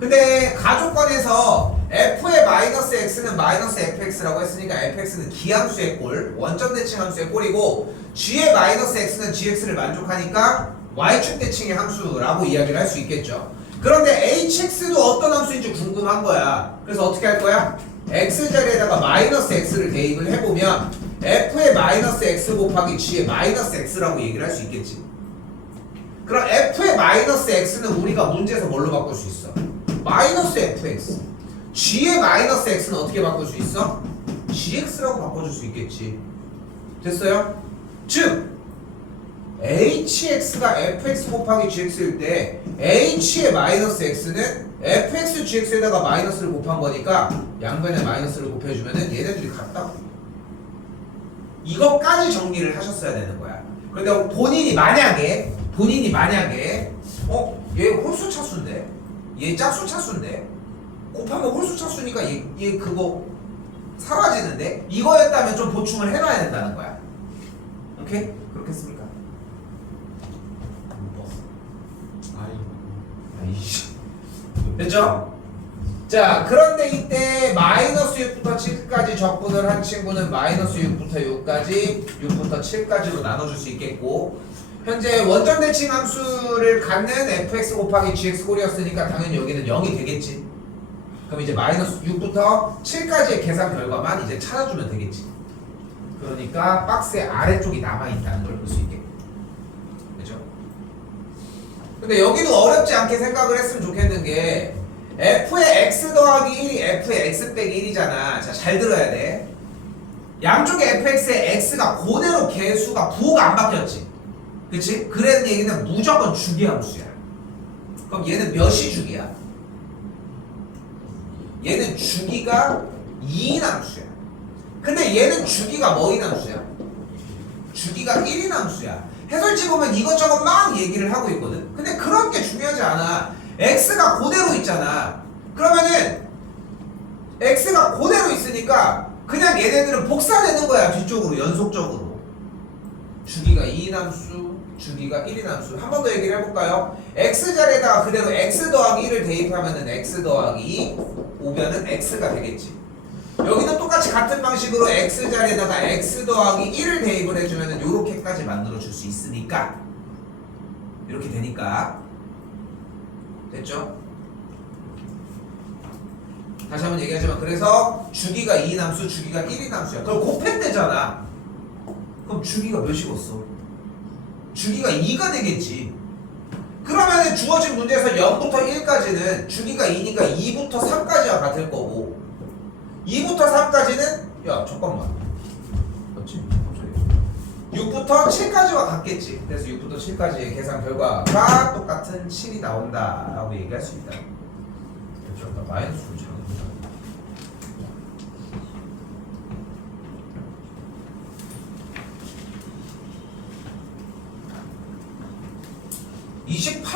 근데 가족관에서 f의 마이너스 x는 마이너스 fx라고 했으니까 fx는 기함수의 꼴, 원점 대칭 함수의 꼴이고 g의 마이너스 x는 gx를 만족하니까 y축 대칭의 함수라고 이야기를 할 수 있겠죠. 그런데 hx도 어떤 함수인지 궁금한 거야. 그래서 어떻게 할 거야? x자리에다가 마이너스 x를 대입을 해보면 f의 마이너스 x 곱하기 g의 마이너스 x라고 얘기를 할 수 있겠지. 그럼 f의 마이너스 x는 우리가 문제에서 뭘로 바꿀 수 있어? 마이너스 fx. g의 마이너스 x는 어떻게 바꿀 수 있어? gx라고 바꿔줄 수 있겠지. 됐어요? 즉 hx가 fx 곱하기 gx일 때 h의 마이너스 x는 fx gx에다가 마이너스를 곱한 거니까 양변에 마이너스를 곱해주면은 얘네들이 같다고. 이것까지 정리를 하셨어야 되는 거야. 그런데 본인이 만약에 얘 홀수 차수인데 얘 짝수 차수인데 곱하면 홀수 차수니까 얘 그거 사라지는데 이거였다면 좀 보충을 해놔야 된다는 거야. 오케이? 그렇겠습니까? 아이씨. 됐죠? 자, 그런데 이때 마이너스 6부터 7까지 적분을 한 친구는 마이너스 6부터 6까지 6부터 7까지로 나눠줄 수 있겠고, 현재 원점 대칭 함수를 갖는 fx 곱하기 gx 꼴이었으니까 당연히 여기는 0이 되겠지. 그럼 이제 마이너스 6부터 7까지의 계산 결과만 이제 찾아주면 되겠지. 그러니까 박스의 아래쪽이 남아있다는 걸 볼 수 있겠고. 그죠? 근데 여기도 어렵지 않게 생각을 했으면 좋겠는 게 f의 x 더하기 1이 f의 x 빼기 1이잖아. 자, 잘 들어야 돼. 양쪽에 fx의 x가 그대로 개수가 부호가 안 바뀌었지. 그치? 그랬는 얘기는 무조건 주기함수야. 그럼 얘는 몇이 주기야? 얘는 주기가 2인 함수야. 근데 얘는 주기가 뭐인 함수야? 주기가 1인 함수야. 해설지 보면 이것저것 막 얘기를 하고 있거든. 근데 그런 게 중요하지 않아. x가 그대로 있잖아. 그러면은 x가 그대로 있으니까 그냥 얘네들은 복사되는 거야. 뒤쪽으로 연속적으로. 주기가 2인 함수, 주기가 1인 함수. 한 번 더 얘기를 해볼까요? x자리에다가 그대로 x 더하기 1을 대입하면은 x 더하기 2 오면은 x가 되겠지. 여기도 똑같이 같은 방식으로 x자리에다가 x 더하기 1을 대입을 해주면은 요렇게까지 만들어줄 수 있으니까 이렇게 되니까 됐죠? 다시 한번 얘기하지만 그래서 주기가 2인 함수, 주기가 1인 함수야. 그럼 곱했대잖아. 그럼 주기가 몇이겠어? 주기가 2가 되겠지. 그러면은 주어진 문제에서 0부터 1까지는 주기가 2니까 2부터 3까지와 같을 거고 2부터 3까지는 야 잠깐만 맞지? 6부터 7까지와 같겠지. 그래서 6부터 7까지의 계산 결과가 똑같은 7이 나온다 라고 얘기할 수 있다. 그렇죠? 나 마이너스로 작은다.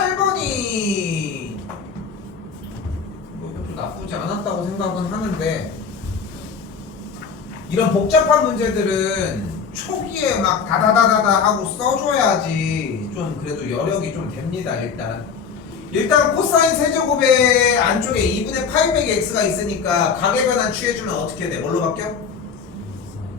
(28번이) 뭐 이것도 나쁘지 않았다고 생각은 하는데 이런 복잡한 문제들은 초기에 막 다다다다다 하고 써줘야지 좀 그래도 여력이 좀 됩니다. 일단 코사인 세제곱의 안쪽에 2분의 파이 빼기 x가 있으니까 가계변환 취해주면 어떻게 돼? 뭘로 바뀌어?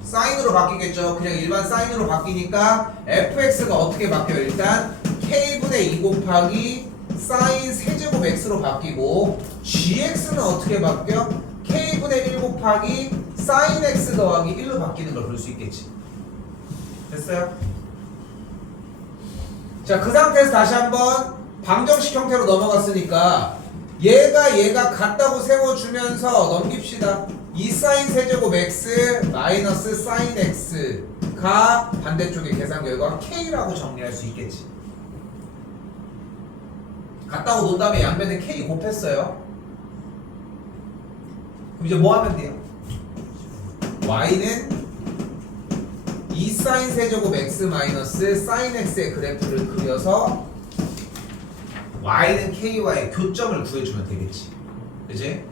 사인으로 바뀌겠죠. 그냥 일반 사인으로 바뀌니까 fx가 어떻게 바뀌어요? 일단 k분의 2 곱하기 사인 세제곱 x로 바뀌고 gx는 어떻게 바뀌어? k분의 1 곱하기 사인 x 더하기 1로 바뀌는 걸 볼 수 있겠지. 됐어요? 자, 그 상태에서 다시 한번 방정식 형태로 넘어갔으니까 얘가 같다고 세워주면서 넘깁시다. 2 사인 세제곱 x 마이너스 사인 x가 반대쪽의 계산 결과 k라고 정리할 수 있겠지. 같다고 논 다음에 양변에 k 곱했어요. 그럼 이제 뭐 하면 돼요? y는 2sin 세제곱 x 마이너스 sin x의 그래프를 그려서 y는 ky와의 교점을 구해주면 되겠지. 그치?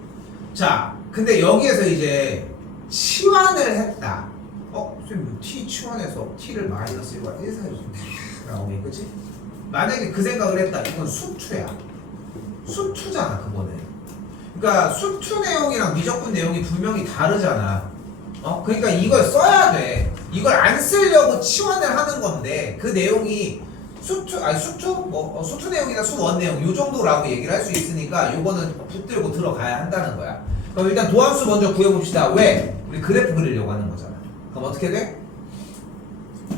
자, 근데 여기에서 이제 치환을 했다. 선생님 t 치환해서 t를 마이너스 1과 1 사이로 나오네. 그치? 만약에 그 생각을 했다. 이건 수투야. 수투잖아 그거는. 그러니까 수투 내용이랑 미적분 내용이 분명히 다르잖아. 그러니까 이걸 써야 돼. 이걸 안 쓰려고 치환을 하는 건데 그 내용이 수투 내용이나 수원 내용 요 정도라고 얘기를 할 수 있으니까 요거는 붙들고 들어가야 한다는 거야. 그럼 일단 도함수 먼저 구해봅시다. 왜? 우리 그래프 그리려고 하는 거잖아. 그럼 어떻게 돼?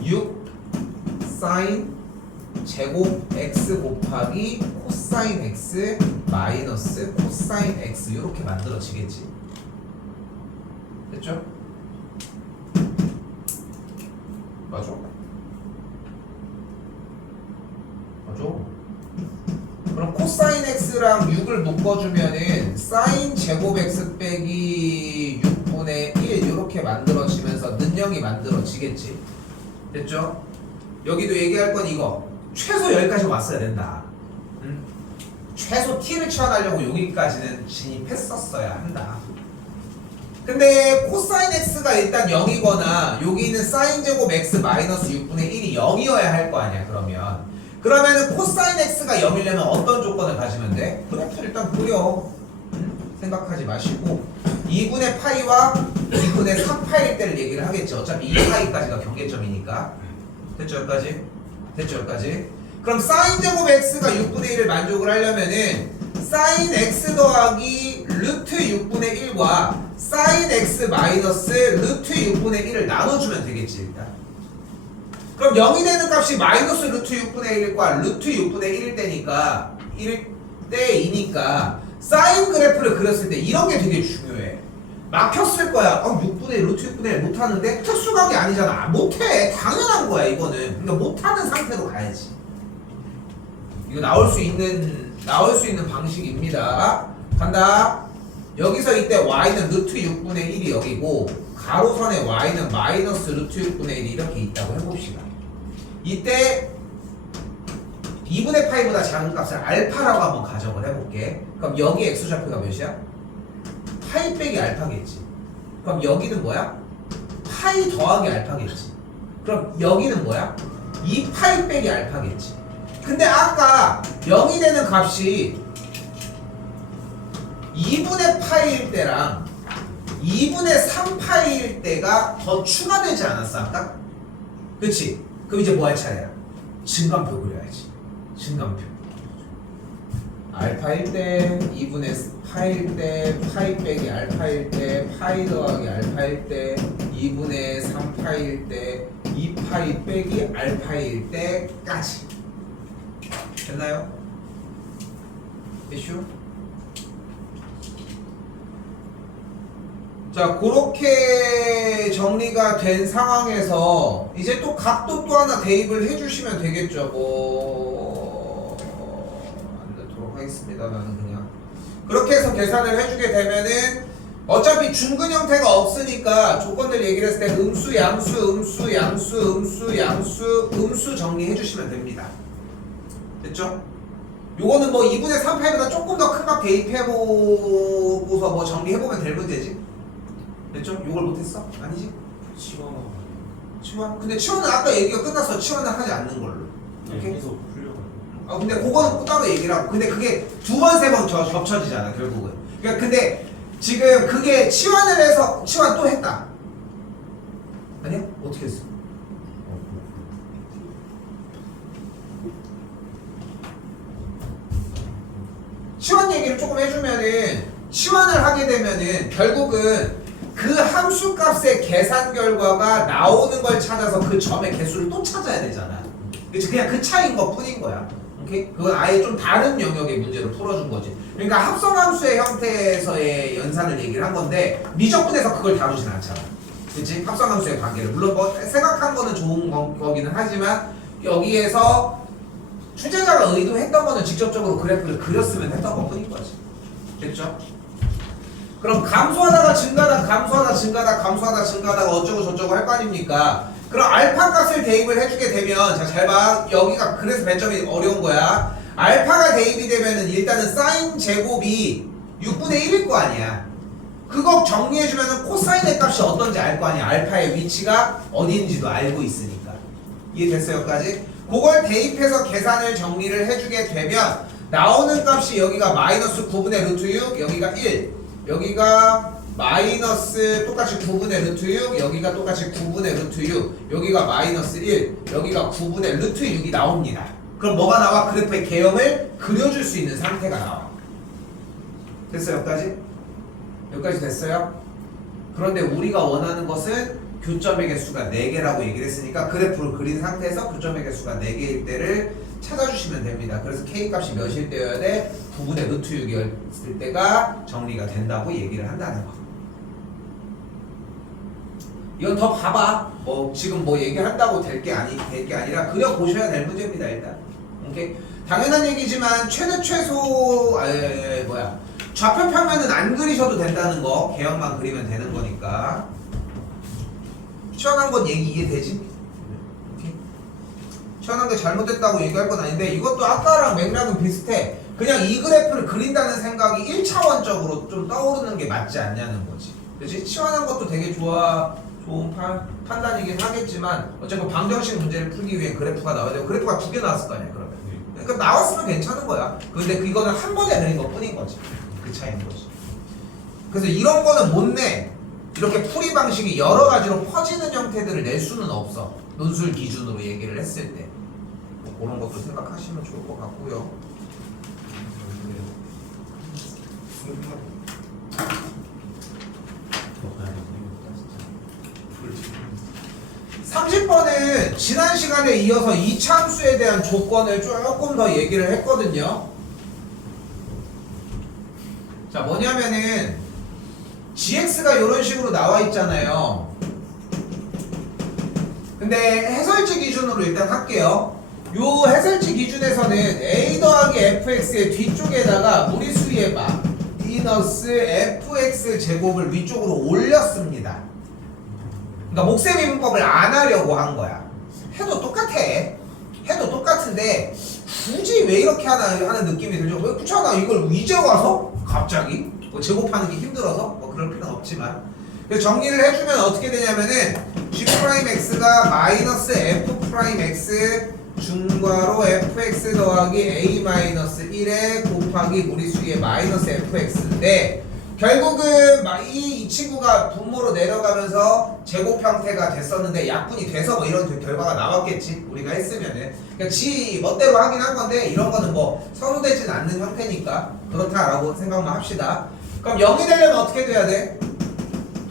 6 sin 제곱 x 곱하기 코사인 x 마이너스 코사인 x 이렇게 만들어지겠지. 됐죠? 맞아? 맞아. 그럼 코사인 x랑 6을 묶어주면은 사인 제곱 x 빼기 6분의 1 이렇게 만들어지면서 능력이 만들어지겠지. 됐죠? 여기도 얘기할 건 이거 최소 여기까지 왔어야 된다. 응? 최소 t를 치환하려고 여기까지는 진입했었어야 한다. 근데 코사인 x가 일단 0이거나 여기 있는 사인 제곱 x 마이너스 6분의 1이 0이어야 할 거 아니야. 그러면은 코사인 x가 0이려면 어떤 조건을 가지면 돼? 그래프를 일단 그려. 생각하지 마시고 2분의 파이와 2분의 3파일 때를 얘기를 하겠지. 어차피 2파이까지가 경계점이니까. 됐죠 여기까지? 그럼 사인 제곱 x가 6분의 1을 만족을 하려면은 사인 x 더하기 루트 6분의 1과 사인 x 마이너스 루트 6분의 1을 나눠주면 되겠지 일단. 그럼 0이 되는 값이 마이너스 루트 6분의 1과 루트 6분의 1일 때니까 1일 때이니까 사인 그래프를 그렸을 때 이런 게 되게 중요해. 막혔을 거야. 6분의 1, 루트 6분의 1 못하는데 특수각이 아니잖아. 못해. 당연한 거야 이거는. 그러니까 못하는 상태로 가야지. 이거 나올 수 있는 방식입니다. 간다. 여기서 이때 y는 루트 6분의 1이 여기고 가로선에 y는 마이너스 루트 6분의 1이 이렇게 있다고 해봅시다. 이때 2분의 파이보다 작은 값을 알파라고 한번 가정을 해볼게. 그럼 여기 x좌표가 몇이야? 파이 빼기 알파겠지. 그럼 여기는 뭐야? 파이 더하기 알파겠지. 그럼 여기는 뭐야? 2파이 빼기 알파겠지. 근데 아까 0이 되는 값이 2분의 파이일 때랑 2분의 3파이일 때가 더 추가되지 않았어 아까? 그치? 그럼 이제 뭐 할 차례야? 증감표 그려야지. 증감표. 알파일 때 2분의 파일 때 파이 빼기 알파일 때 파이 더하기 알파일 때 2분의 3파일 때 2파이 빼기 알파일 때까지. 됐나요? 이슈? 자, 그렇게 정리가 된 상황에서 이제 또 각도 또 하나 대입을 해주시면 되겠죠. 안 넣도록 하겠습니다. 나는 그냥 그렇게 해서 계산을 해주게 되면은 어차피 중근 형태가 없으니까 조건들 얘기를 했을 때 음수, 양수, 음수, 양수, 음수, 양수, 음수 정리해 주시면 됩니다. 됐죠? 요거는 뭐 2분의 3파이보다 조금 더 큰 값 대입해보고서 뭐 정리해보면 될 문제지. 됐죠? 요걸 못했어? 아니지? 치환? 근데 치환은 아까 얘기가 끝났어. 치환은 하지 않는 걸로. 오케이? 계속 풀려가지고. 근데 그거는 또 따로 얘기를 하고. 근데 그게 두 번, 세 번 겹쳐지잖아, 결국은. 그러니까 근데 지금 그게 치환을 해서 치환 또 했다. 아니야? 어떻게 했어? 치환 얘기를 조금 해주면은 치환을 하게 되면은 결국은 그 함수 값의 계산 결과가 나오는 걸 찾아서 그 점의 개수를 또 찾아야 되잖아. 그치? 그냥 그 차이인 것 뿐인 거야. 오케이? 그건 아예 좀 다른 영역의 문제로 풀어준 거지. 그러니까 합성함수의 형태에서의 연산을 얘기를 한 건데 미적분에서 그걸 다루진 않잖아. 그치? 합성함수의 관계를. 물론 뭐 생각한 거는 좋은 거기는 하지만 여기에서 출제자가 의도했던 거는 직접적으로 그래프를 그렸으면 했던 것 뿐인 거지. 됐죠? 그럼 감소하다가 증가하다가 어쩌고 저쩌고 할 거 아닙니까? 그럼 알파 값을 대입을 해주게 되면 자 잘 봐. 여기가 그래서 배점이 어려운 거야. 알파가 대입이 되면은 일단은 사인 제곱이 6분의 1일 거 아니야. 그거 정리해주면은 코사인의 값이 어떤지 알 거 아니야. 알파의 위치가 어디인지도 알고 있으니까. 이해됐어요, 여기까지? 그걸 대입해서 계산을 정리를 해주게 되면 나오는 값이 여기가 마이너스 9분의 루트 6, 여기가 1, 여기가 마이너스 똑같이 9분의 루트 6, 여기가 똑같이 9분의 루트 6, 여기가 마이너스 1, 여기가 9분의 루트 6이 나옵니다. 그럼 뭐가 나와? 그래프의 개형을 그려줄 수 있는 상태가 나와. 됐어요, 여기까지? 여기까지 됐어요? 그런데 우리가 원하는 것은 교점의 개수가 4개라고 얘기를 했으니까 그래프를 그린 상태에서 교점의 개수가 4개일 때를 찾아주시면 됩니다. 그래서 K값이 몇일 때여야 돼? 9분의 루트 6이었을 때가 정리가 된다고 얘기를 한다는 거. 이건 더 봐봐. 지금 얘기한다고 될 게 아니라 그려보셔야 될 문제입니다, 일단. 오케이? 당연한 얘기지만 좌표 평면은 안 그리셔도 된다는 거. 개형만 그리면 되는 거니까. 시원한 건 얘기 이해되지? 오케이? 시원한 게 잘못됐다고 얘기할 건 아닌데 이것도 아까랑 맥락은 비슷해. 그냥 이 그래프를 그린다는 생각이 1차원적으로 좀 떠오르는 게 맞지 않냐는 거지. 그렇지? 시원한 것도 되게 좋은 판단이긴 하겠지만 어쨌든 방정식 문제를 풀기 위해 그래프가 나와야 되고 그래프가 2개 나왔을 거 아니야, 그러면. 그러니까 나왔으면 괜찮은 거야. 근데 이거는 한 번에 그린 것 뿐인 거지. 그 차이인 거지. 그래서 이런 거는 못 내. 이렇게 풀이 방식이 여러 가지로 퍼지는 형태들을 낼 수는 없어. 논술 기준으로 얘기를 했을 때. 그런 것도 생각하시면 좋을 것 같고요. 30번은 지난 시간에 이어서 이차함수에 대한 조건을 조금 더 얘기를 했거든요. 자, 뭐냐면은 gx가 이런 식으로 나와 있잖아요. 근데 해설지 기준으로 일단 할게요. 요 해설지 기준에서는 a 더하기 fx의 뒤쪽에다가 무리수의 마이너스 fx 제곱을 위쪽으로 올렸습니다. 그러니까 목세미 문법을 안 하려고 한 거야. 해도 똑같은데 굳이 왜 이렇게 하나 하는 느낌이 들죠. 왜 그렇잖아, 이걸 이제 와서 갑자기 제곱하는 게 힘들어서 그럴 필요는 없지만. 그래서 정리를 해주면 어떻게 되냐면은 g'x가 마이너스 f'x 중괄호 fx 더하기 a-1에 곱하기 무리수의 마이너스 fx인데 결국은 이 친구가 분모로 내려가면서 제곱 형태가 됐었는데 약분이 돼서 이런 결과가 나왔겠지, 우리가 했으면은. 그러니까 지 멋대로 하긴 한 건데 이런 거는 선호되진 않는 형태니까 그렇다라고 생각만 합시다. 그럼 0이 되려면 어떻게 돼야 돼?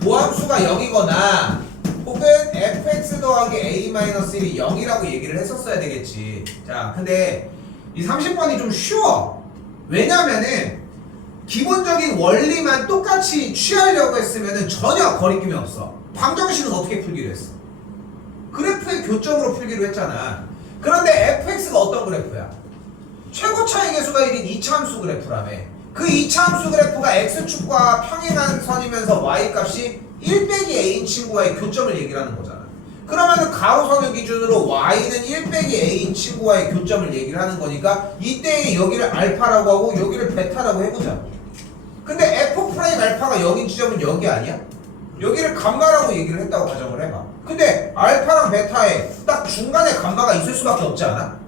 도함수가 0이거나 혹은 fx 더하기 a-1이 0이라고 얘기를 했었어야 되겠지. 자, 근데 이 30번이 좀 쉬워. 왜냐면은 기본적인 원리만 똑같이 취하려고 했으면은 전혀 거리낌이 없어. 방정식은 어떻게 풀기로 했어? 그래프의 교점으로 풀기로 했잖아. 그런데 fx가 어떤 그래프야? 최고차의 개수가 1인 2차함수 그래프라며. 그 2차함수 그래프가 x축과 평행한 선이면서 y값이 1-a인 친구와의 교점을 얘기를 하는 거잖아. 그러면은 가로선을 기준으로 y는 1-a인 친구와의 교점을 얘기를 하는 거니까 이때 여기를 알파라고 하고 여기를 베타라고 해보자. 근데 f' 알파가 0인 지점은 여기 아니야? 여기를 감마라고 얘기를 했다고 가정을 해봐. 근데 알파랑 베타에 딱 중간에 감마가 있을 수밖에 없지 않아?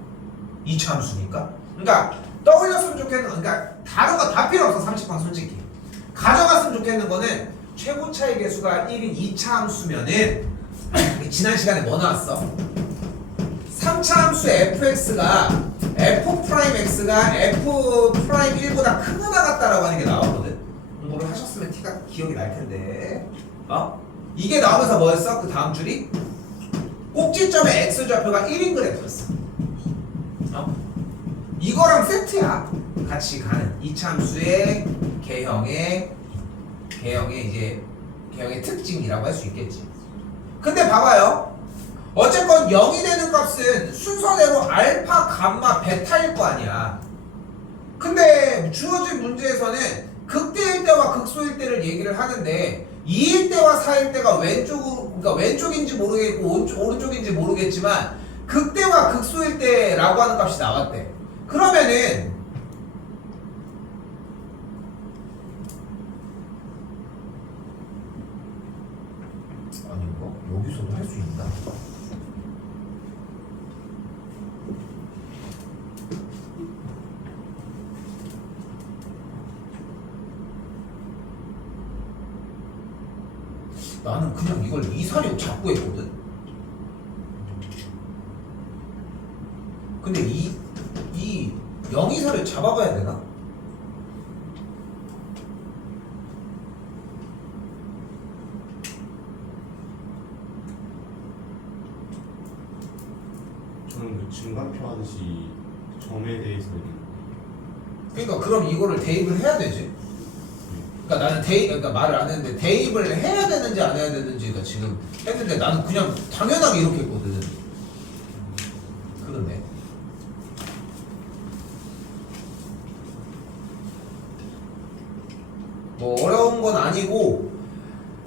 2차 함수니까. 그러니까 떠올렸으면 좋겠는 건, 그러니까 다른 거 다 필요 없어. 30번 솔직히 가져갔으면 좋겠는 거는 최고차의 개수가 1인 2차 함수면은 지난 시간에 뭐 나왔어? 3차 함수 fx가 f'x가 f'1보다 크거나 같다라고 하는 게 나왔거든. 공부를 하셨으면 기억이 날 텐데. 이게 나오면서 뭐였어? 그 다음 줄이 꼭지점의 x좌표가 1인 그래프였어. 이거랑 세트야. 같이 가는 2차 함수의 개형의 특징이라고 할 수 있겠지. 근데 봐봐요. 어쨌건 0이 되는 값은 순서대로 알파, 감마, 베타일 거 아니야. 근데 주어진 문제에서는 극대일 때와 극소일 때를 얘기를 하는데 2일 때와 4일 때가 그러니까 왼쪽인지 모르겠고 오른쪽인지 모르겠지만 극대와 극소일 때라고 하는 값이 나왔대. 그러면은 아닌가? 여기서도 할 수 있나? 나는 그냥 이걸 2, 4, 6 잡고 했거든. 근데 이 0, 2, 4를 잡아봐야 되나? 저는 그 증가표 하듯이 점에 대해서 그러니까 그럼 이거를 대입을 해야 되지. 그러니까 나는 그러니까 말을 안 했는데 대입을 해야 되는지 안 해야 되는지가 지금 했는데 나는 그냥 당연하게 이렇게 했거든. 그렇네. 뭐 어려운 건 아니고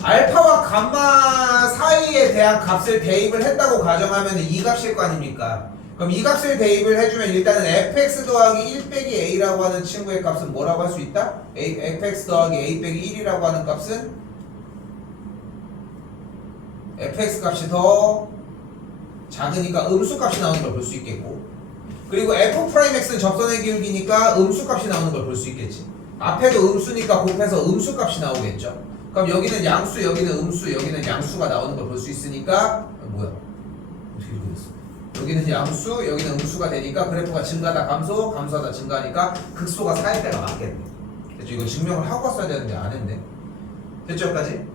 알파와 감마 사이에 대한 값을 대입을 했다고 가정하면 이 값일 거 아닙니까? 그럼 이 값을 대입을 해주면 일단은 fx 더하기 1 빼기 a라고 하는 친구의 값은 뭐라고 할 수 있다? fx 더하기 a 빼기 1이라고 하는 값은 fx 값이 더 작으니까 음수 값이 나오는 걸 볼 수 있겠고, 그리고 f'x는 접선의 기울기니까 음수 값이 나오는 걸 볼 수 있겠지. 앞에도 음수니까 곱해서 음수 값이 나오겠죠. 그럼 여기는 양수, 여기는 음수, 여기는 양수가 나오는 걸 볼 수 있으니까 뭐야? 어떻게 이렇게 됐어? 여기는 양수, 여기는 음수가 되니까 그래프가 증가하다 감소, 감소하다 증가하니까 극소가 4일 때가 맞겠네. 됐죠? 이거 증명을 하고 왔어야 되는데 안 했네. 됐죠? 여기까지?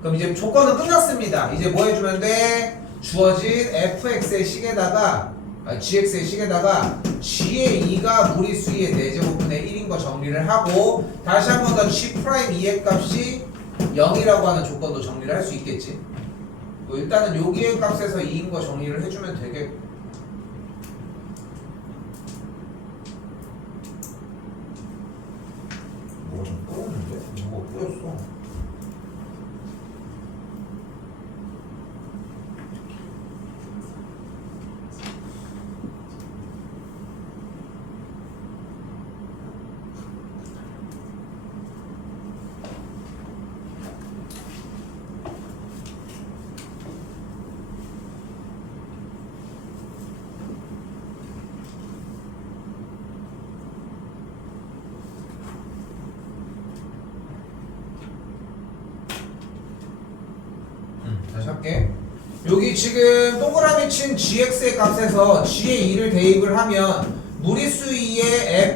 그럼 이제 조건은 끝났습니다. 이제 뭐 해주면 돼? 주어진 fx의 식에다가 gx의 식에다가 g의 2가 무리수 2의 4제곱분의 1인 거 정리를 하고, 다시 한 번 더 g' 2의 값이 0이라고 하는 조건도 정리를 할 수 있겠지. 뭐 일단은 여기의 값에서 2인 거 정리를 해주면 되겠고, 뭐가 좀 뿌렸는데? 뭐가 뿌렸어? 다시 할게. 여기 지금 동그라미 친 gx의 값에서 g의 2를 대입을 하면 무리수 2의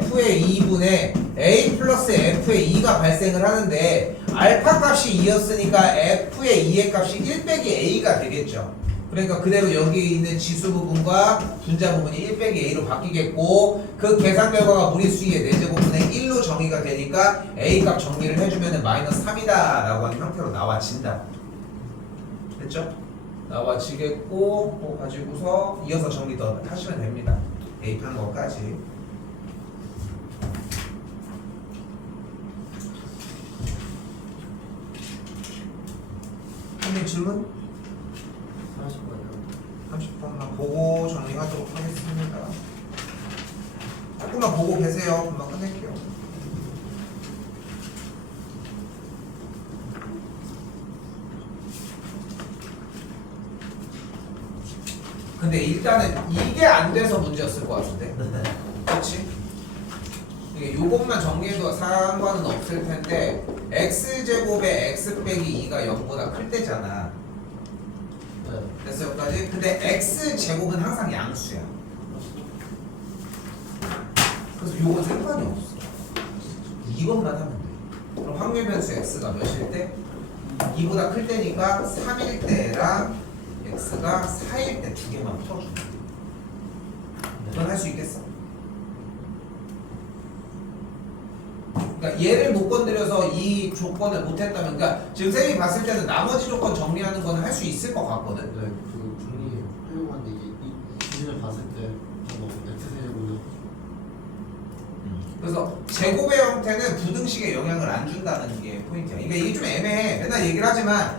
f의 2분의 a 플러스 f의 2가 발생을 하는데, 알파 값이 2였으니까 f의 2의 값이 1 빼기 a가 되겠죠. 그러니까 그대로 여기 있는 지수 부분과 분자 부분이 1 빼기 a로 바뀌겠고, 그 계산 결과가 무리수 2의 4제곱분의 1로 정의가 되니까 a 값 정리를 해주면 마이너스 3이다 라고 하는 형태로 나와진다. 됐죠? 나와지겠고, 그거 가지고서 이어서 정리 더 하시면 됩니다. 대입한 것까지. 선생님 질문? 40번이요. 30번만 보고 정리하도록 하겠습니다. 조금만 보고 계세요. 금방 끝낼게요. 근데 일단은 이게 안 돼서 문제였을 것 같은데. 그렇지? 이게 요것만 정리해도 상관은 없을 텐데, x제곱에 x 빼기 2가 0보다 클 때잖아. 네. 됐어 여기까지? 근데 x제곱은 항상 양수야. 그래서 요건 상관이 없어. 이것만 하면 돼. 그럼 확률 변수 x가 몇일 때? 2보다 클 때니까 3일 때랑 x가 4일 때 두 개만 풀어준다. 이건 할 수 있겠어? 그러니까 얘를 못 건드려서 이 조건을 못 했다면, 그러니까 지금 쌤이 봤을 때는 나머지 조건 정리하는 거는 할 수 있을 것 같거든. 네, 그 분리하려고 하는데 이 기준을 봤을 때 뭐 X세제곱은 그래서 제곱의 형태는 부등식에 영향을 안 준다는 게 포인트야. 그러니까 이게 좀 애매해. 맨날 얘기를 하지만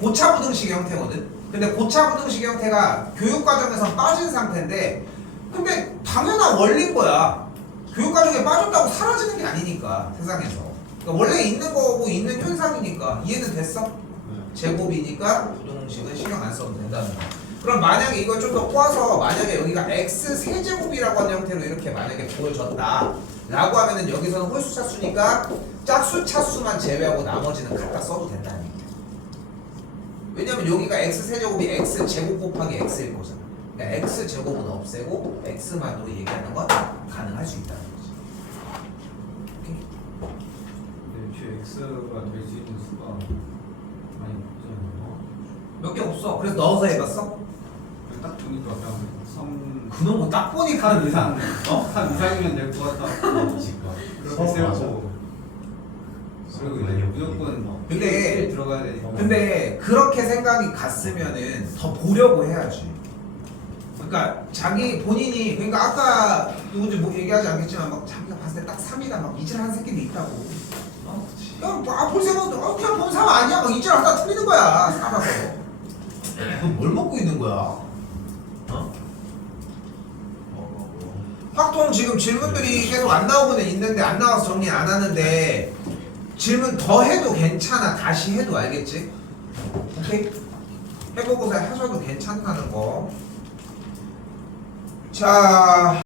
고차 부등식의 형태거든. 근데 고차 부등식의 형태가 교육 과정에서 빠진 상태인데, 근데 당연한 원리인 거야. 교육 과정에 빠졌다고 사라지는 게 아니니까 세상에서. 그러니까 원래 있는 거고 있는 현상이니까. 이해는 됐어? 제곱이니까 부등식은 신경 안 써도 된다는 거. 그럼 만약에 이걸 좀 더 꼬아서 만약에 여기가 x 세제곱이라고 하는 형태로 이렇게 만약에 보여졌다 라고 하면은 여기서는 홀수 차수니까 짝수 차수만 제외하고 나머지는 갖다 써도 된다는 얘기야. 왜냐면 여기가 x 세제곱이 x 제곱 곱하기 x일 거잖아. 그러니까 x 제곱은 없애고 x만으로 얘기하는 건 가능할 수 있다는 거지. 오케이? 근데 애초에 X가 될 수 있는 수가 많이 없잖아요. 몇 개 없어. 그래서 넣어서 해봤어? 그냥 딱 보니까 그냥 3 그놈 뭐 딱 보니까 3 이상 3 이상이면 될 것 같다. 그렇게 세우고 그리고 이제 무조건 근데- 1 들어가야 되니까. 근데 그렇게 생각이 갔으면은 더 보려고 해야지. 그러니까 자기 본인이 그러니까 아까 누군지 뭐 얘기하지 않겠지만 막 자기가 봤을 때 딱 3이다 막 이질하는 새끼도 있다고. 그냥 볼 생각도 그냥 본 사람 아니야 막 이질하다 틀리는 거야 살아서. 뭘 먹고 있는 거야? 어? 확통 지금 질문들이 계속 안 나오고는 있는데 안 나와서 정리 안 하는데 질문 더 해도 괜찮아. 다시 해도 알겠지? 오케이? 해보고서 하셔도 괜찮다는 거. 자.